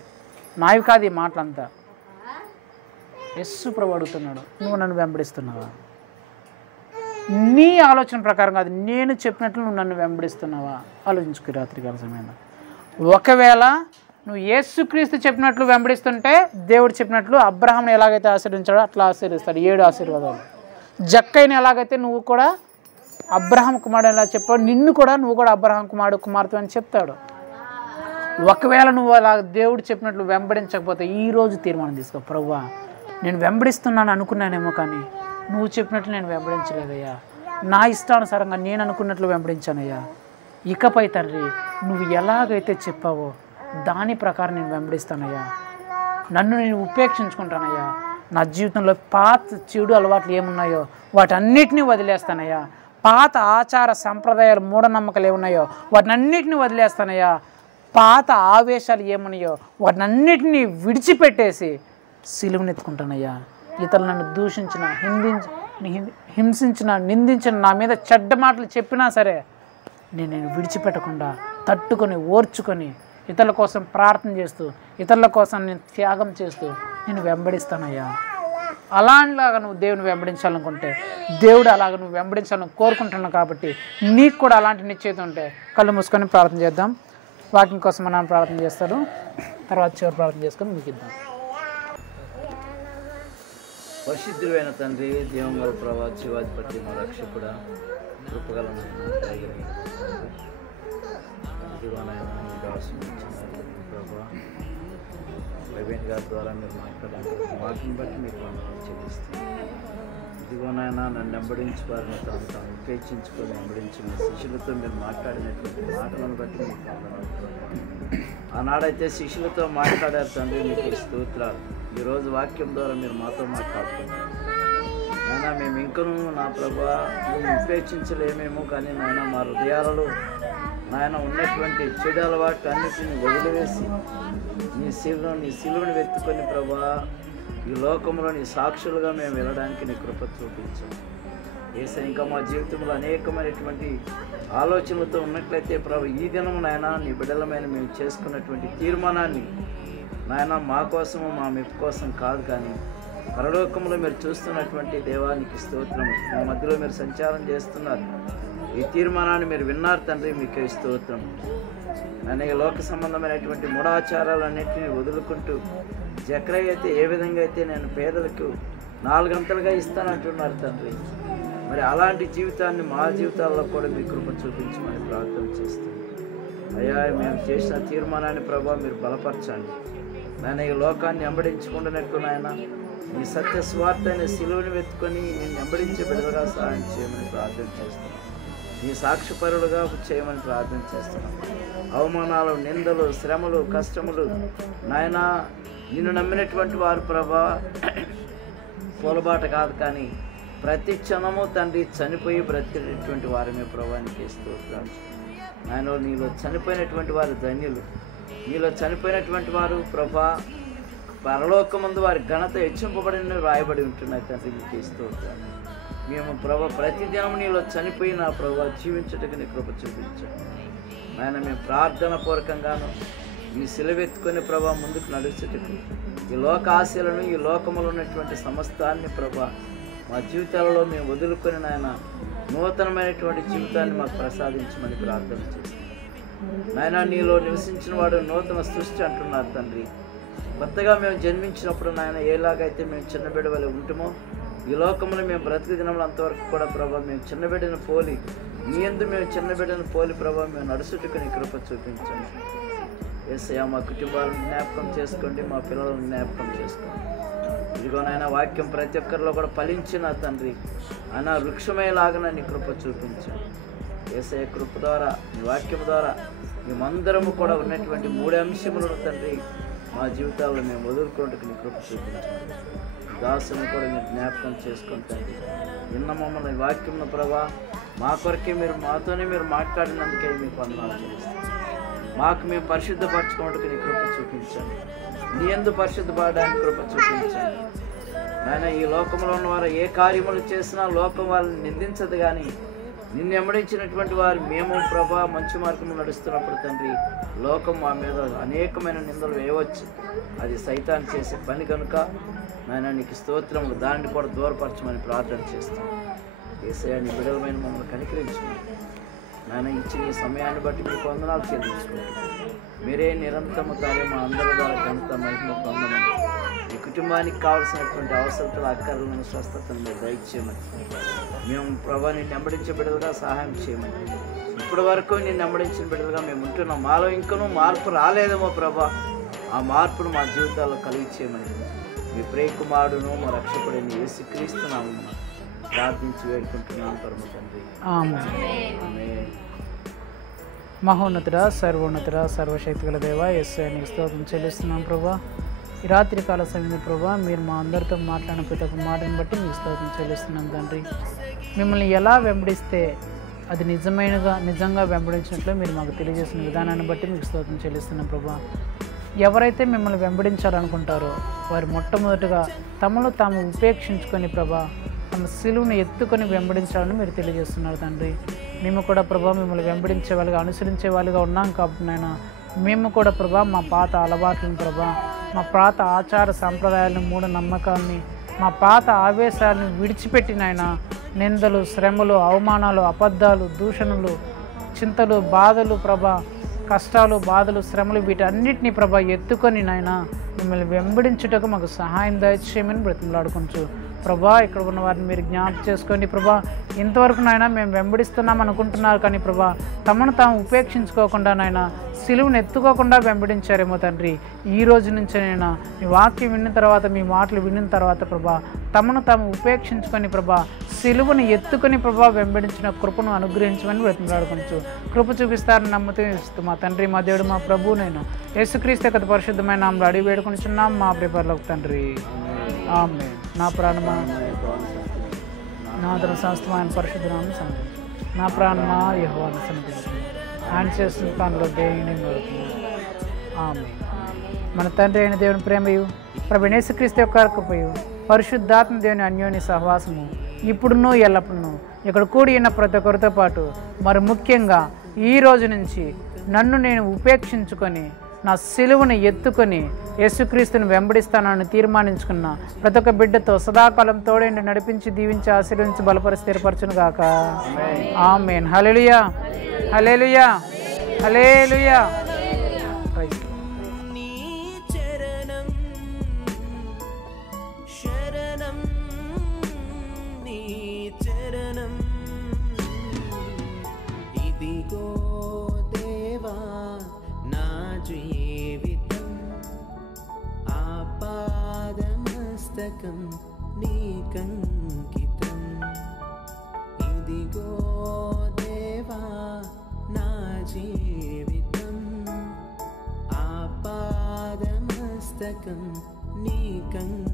నావి కాదు ఈ మాటలంతా. యేసు ప్రభు అడుగుతున్నాడు, నువ్వు నన్ను వెంబడిస్తున్నావా? నీ ఆలోచన ప్రకారం కాదు, నేను చెప్పినట్లు నువ్వు నన్ను వెంబడిస్తున్నావా? ఆలోచించుకు రాత్రికాల సమయంలో. ఒకవేళ నువ్వు యేసుక్రీస్తు చెప్పినట్లు వెంబడిస్తుంటే దేవుడు చెప్పినట్లు అబ్రహాంని ఎలాగైతే ఆశీర్వదించాడో అట్లా ఆశీర్వదిస్తాడు. 7 ఆశీర్వాదాలు. జక్కైని ఎలాగైతే నువ్వు కూడా అబ్రహాం కుమారుడు ఎలా చెప్పాడు, నిన్ను కూడా నువ్వు కూడా అబ్రహాం కుమారుడు కుమార్తె అని చెప్తాడు. ఒకవేళ నువ్వు అలా దేవుడు చెప్పినట్లు వెంబడించకపోతే ఈరోజు తీర్మానం తీసుకో, ప్రభువా నేను వెంబడిస్తున్నాను అనుకున్నానేమో కానీ నువ్వు చెప్పినట్లు నేను వెంబడించలేదయ్యా, నా ఇష్టానుసారంగా నేను అనుకున్నట్లు వెంబడించానయ్యా. ఇకపై తండ్రి నువ్వు ఎలాగైతే చెప్పావో దాని ప్రకారం నేను వెంబడిస్తానయ్యా. నన్ను నేను ఉపేక్షించుకుంటానయ్యా. నా జీవితంలో పాత చెడు అలవాట్లు ఏమున్నాయో వాటన్నిటినీ వదిలేస్తానయ్యా. పాత ఆచార సంప్రదాయాలు మూఢనమ్మకాలు ఏమున్నాయో వాటినన్నిటినీ వదిలేస్తానయ్యా. పాత ఆవేశాలు ఏమున్నాయో వాటినన్నిటినీ విడిచిపెట్టేసి సిలువనెత్తుకుంటానయ్యా. ఇతరులు నన్ను దూషించిన, హింసించిన, నిందించిన, నా మీద చెడ్డ మాటలు చెప్పినా సరే నేను విడిచిపెట్టకుండా తట్టుకొని ఓర్చుకొని ఇతరుల కోసం ప్రార్థన చేస్తూ, ఇతరుల కోసం నేను త్యాగం చేస్తూ నేను వెంబడిస్తానయ్యా. అలాంటిలాగా నువ్వు దేవుని వెంబడించాలనుకుంటే దేవుడు అలాగ నువ్వు వెంబడించాలని కోరుకుంటున్నావు. కాబట్టి నీకు కూడా అలాంటి నిశ్చయిత ఉంటే కళ్ళు మూసుకొని ప్రార్థన చేద్దాం. వాకింగ్ కోసం మనం ప్రార్థన చేస్తాడు, తర్వాత చివరి ప్రార్థన చేసుకొని ముగిద్దాం. పరిశుద్ధుడైన తండ్రి, దేవమల ప్రభా, జీవాధిపతి, మా రక్షకుడా, కృపగలను ఇదిగోనైనా మీ దాసుని ఇచ్చినారు ప్రభా. ప్రవీణ్ గారి ద్వారా మీరు మాట్లాడారు, వాటిని బట్టి మీకు వందనాలు చెల్లిస్తున్నాను. ఇదిగోనైనా నన్ను వెంబడించి వారిని తాను ఉపేక్షించుకొని వెంబడించి మీ శిష్యులతో మీరు మాట్లాడినటువంటి మాటలను బట్టి మీకు వందనాలు ప్రభా. ఆనాడైతే శిష్యులతో మాట్లాడారు తండ్రి, మీకు స్తోత్రాలు. ఈరోజు వాక్యం ద్వారా మీరు మాతో మాట్లాడుతున్నారు నాయన. మేము ఇంకనూ నా ప్రభా మేము ఉపేక్షించలేమేమో, కానీ నాయన మా హృదయాలలో నాయన ఉన్నటువంటి చెడు అలవాటు అన్నిటిని వదిలివేసి నీ సిలువను వెతుకొని ప్రభా ఈ లోకంలో నీ సాక్షులుగా మేము వెళ్ళడానికి నీ కృప చూపించాం యేసయ్య. ఇంకా మా జీవితంలో అనేకమైనటువంటి ఆలోచనలతో ఉన్నట్లయితే ప్రభు ఈ దినము నాయన నీ బిడ్డలమైన మేము చేసుకున్నటువంటి తీర్మానాన్ని నాయన మా కోసము మా మెప్పు కోసం కాదు, కానీ పరలోకంలో మీరు చూస్తున్నటువంటి దేవానికి స్తోత్రం. మా మధ్యలో మీరు సంచారం చేస్తున్నారు, ఈ తీర్మానాన్ని మీరు విన్నారు తండ్రి, మీకే స్తోత్రం. అనేక లోక సంబంధమైనటువంటి మూఢాచారాలన్నింటినీ వదులుకుంటూ జక్రయ్య అయితే ఏ విధంగా అయితే నేను పేదలకు 4 గంటలుగా ఇస్తానంటున్నారు తండ్రి, మరి అలాంటి జీవితాన్ని మా జీవితాల్లో కూడా మీ కృప చూపించమని ప్రార్థన చేస్తాం. అయ్యా, మేము చేసిన తీర్మానాన్ని ప్రభావ మీరు బలపరచండి నాయన. ఈ లోకాన్ని వెంబడించుకుంటున్నట్టు నాయన మీ సత్య స్వార్థ అనే సిలువను వెతుకొని నేను వెంబడించే బిడ్డలుగా సహాయం చేయమని ప్రార్థన చేస్తున్నాం. నీ సాక్షిపరులుగా చేయమని ప్రార్థన చేస్తున్నాం. అవమానాలు, నిందలు, శ్రమలు, కష్టములు నాయన నిన్ను నమ్మినటువంటి వారు ప్రభా పూలబాట కాదు, కానీ ప్రతి క్షణము తండ్రి చనిపోయి బ్రతికినటువంటి వారమే ప్రభానికి స్తోత్రాలు. నాయన నీలో చనిపోయినటువంటి వారు ధన్యులు. నీలో చనిపోయినటువంటి వారు ప్రభా పరలోకమందు వారి ఘనత హెచ్చింపబడిన రాయబడి ఉంటున్నాయి తండ్రి, మీకు స్తోత్రాలు. మేము ప్రభా ప్రతిదినం నీలో చనిపోయిన ప్రభా జీవించటకు నీ కృప చూపించాం నాయన. మేము ప్రార్థన పూర్వకంగాను ఈ సిలువెత్తుకొని ప్రభా ముందుకు నడుచుటకు ఈ లోక ఆశలను, ఈ లోకములో ఉన్నటువంటి సమస్తాన్ని ప్రభా మా జీవితాలలో మేము వదులుకొని నాయన నూతనమైనటువంటి జీవితాన్ని మాకు ప్రసాదించమని ప్రార్థన చేస్తాం నాయన. నీలో నివసించిన వాడు నూతన సృష్టి అంటున్నారు తండ్రి. కొత్తగా మేము జన్మించినప్పుడు నాయన ఎలాగైతే మేము చిన్న బిడ్డ వలె ఉంటామో ఈ లోకంలో మేము బ్రతికి దినంలో అంతవరకు కూడా ప్రభావ మేము చిన్న బిడ్డను పోలి నీ యందు మేము చిన్న బిడ్డను పోలి ప్రభావ మేము నడుచుటకు నీ కృప చూపించండి యేసయ్య. మా కుటుంబాలను జ్ఞాపకం చేసుకోండి, మా పిల్లలను జ్ఞాపకం చేసుకోండి. ఇదిగోనైనా వాక్యం ప్రతి ఒక్కరిలో కూడా ఫలించిన తండ్రి ఆయన వృక్షమేలాగా నీ కృప చూపించండి యేసయ్య. కృప ద్వారా నీ వాక్యం ద్వారా మేమందరము కూడా ఉన్నటువంటి 3 అంశములను తండ్రి మా జీవితాల్లో మేము వదులుకోవడానికి నీ కృప చూపించండి. దాసుని కూడా మీరు జ్ఞాపకం చేసుకుంటండి. నిన్న మమ్మల్ని వాక్యం ప్రభా మా కొరకే మీరు మాతోనే మీరు మాట్లాడినందుకే మీకు వందనాలు చేస్తాం. మాకు మేము పరిశుద్ధపరచుకోవడానికి నీ కృప చూపించండి. నీ యందు పరిశుద్ధపడడానికి కృప చూపించండి నాయన. ఈ లోకంలో ఉన్న వారు ఏ కార్యములు చేసినా లోకం వాళ్ళని నిందించదు, కానీ నిన్ను వెంబడించినటువంటి వారు మేము ప్రభా మంచి మార్గంలో నడుస్తున్నప్పుడు తండ్రి లోకం మా మీద అనేకమైన నిందలు వేయవచ్చు. అది సైతాన్ చేసే పని కనుక నాయన నీకు స్తోత్రములు. దాన్ని కూడా దూరపరచమని ప్రార్థన చేస్తాం యేసయ్య. నీ బిడ్డలమైన మమ్మల్ని కనికరించమని నాయన ఇచ్చిన ఈ సమయాన్ని బట్టి మీకు వందనాలు చెల్లించుకుంటాం. మీరే నిరంతరము తారే మా అందరి ద్వారా ఘనత మహిమ పొందమని, ఈ కుటుంబానికి కావాల్సినటువంటి అవసరతల అక్కర్లను స్వస్థతను మీరు దయచేయమని, మేము ప్రభా నిన్ను వెంబడించే బిడ్డలుగా సహాయం చేయమని. ఇప్పటి వరకు నిన్ను వెంబడించిన బిడ్డలుగా మేము ఉంటున్నాం. మాలో ఇంకనూ మార్పు రాలేదేమో ప్రభా, ఆ మార్పును మా జీవితాల్లో కలిగి చేయమని మీ ప్రియకుమారుడును మా రక్షకుడైన యేసుక్రీస్తు నామమున ప్రార్థించి వేడుకుంటున్నాను పరమ తండ్రి. ఆమేన్. మహోన్నతుడా, సర్వోన్నతుడా, సర్వశక్తిగల దేవ యేసయ్య నీకు స్తోత్రం చెల్లిస్తున్నాం ప్రభా. ఈ రాత్రి కాల సమయంలో ప్రభా మీరు మా అందరితో మాట్లాడిన ప్రతి ఒక్క మాటను బట్టి మీకు స్తోత్రం చెల్లిస్తున్నాం తండ్రి. మిమ్మల్ని ఎలా వెంబడిస్తే అది నిజంగా వెంబడించినట్లు మీరు మాకు తెలియజేసిన విధానాన్ని బట్టి మీకు స్తోత్రం చెల్లిస్తున్నాం ప్రభా. ఎవరైతే మిమ్మల్ని వెంబడించాలనుకుంటారో వారు మొట్టమొదటిగా తమలో తాము ఉపేక్షించుకొని ప్రభా తమ సిలువను ఎత్తుకొని వెంబడించాలని మీరు తెలియజేస్తున్నారు తండ్రి. మేము కూడా ప్రభా మిమ్మల్ని వెంబడించే వాళ్ళుగా అనుసరించే వాళ్ళుగా ఉన్నాం కాబట్టి నాయన మేము కూడా ప్రభా మా పాత అలవాట్లను ప్రభా మా పాత ఆచార సంప్రదాయాలను, మూఢనమ్మకాన్ని, మా పాత ఆవేశాలను విడిచిపెట్టి నాయన నిందలు, శ్రమలు, అవమానాలు, అబద్ధాలు, దూషణలు, చింతలు, బాధలు ప్రభా కష్టాలు, బాధలు, శ్రమలు వీటన్నిటిని ప్రభా ఎత్తుకొని నాయన మిమ్మల్ని వెంబడించుటకు మాకు సహాయం దయచేయమని బ్రతిమలాడుకుంటూ ప్రభా ఇక్కడ ఉన్న వారిని మీరు జ్ఞాపకం చేసుకోండి ప్రభా. ఇంతవరకు నాయన మేము వెంబడిస్తున్నాం అనుకుంటున్నారు, కానీ ప్రభా తమను తాము ఉపేక్షించుకోకుండా నాయన సిలువను ఎత్తుకోకుండా వెంబడించారేమో తండ్రి. ఈ రోజు నుంచేనైనా మీ వాక్యం విన్న తర్వాత, మీ మాటలు విన్న తర్వాత ప్రభా తమను తాము ఉపేక్షించుకొని ప్రభా సిలువను ఎత్తుకొని ప్రభా వెంబడించిన కృపను అనుగ్రహించమని బ్రతిమలాడుకొనొచ్చు. కృప చూపిస్తారని నమ్ముతూ ఇస్తూ మా తండ్రి, మా దేవుడు, మా ప్రభువు నేను యేసుక్రీస్తు యొక్క పరిశుద్ధమైన నామములో అడిగి వేడుకొనుచున్నాం మా ప్రియ పరలోక తండ్రి. ఆమేన్. నా ప్రాణమా నా శాస్త్రమైన పరిశుద్ధ నామమును సన్నిధించు. నా ప్రాణమా యెహోవాను సన్నిధించు. ఆయన చేస్తున్న పనులు దేవుని ఆమేన్. మన తండ్రి అయిన దేవుని ప్రేమయు, ప్రభువైన యేసుక్రీస్తు యొక్క కృపయు, పరిశుద్ధాత్మ దేవుని అన్యోన్య సహవాసము ఇప్పుడును ఎల్లప్పుడూ ఇక్కడ కూడి ఉన్న ప్రతి ఒక్కరితో పాటు, మరి ముఖ్యంగా ఈ రోజు నుంచి నన్ను నేను ఉపేక్షించుకొని నా సిలువను ఎత్తుకొని యేసుక్రీస్తుని వెంబడిస్తానని తీర్మానించుకున్న ప్రతి ఒక్క బిడ్డతో సదాకాలం తోడేండి నడిపించి, దీవించి, ఆశీర్వదించి, బలపరిచి, స్థిరపరచును గాక. ఆమేన్. హల్లెలూయా, హల్లెలూయా, హల్లెలూయా. ప్రైజ్ ఇదిగో దేవా నా జీవితం, ఆపాదమస్తకం నీకంకితం. ఇదిగో దేవా నా జీవితం, ఆపాదమస్తకం నీకంకితం.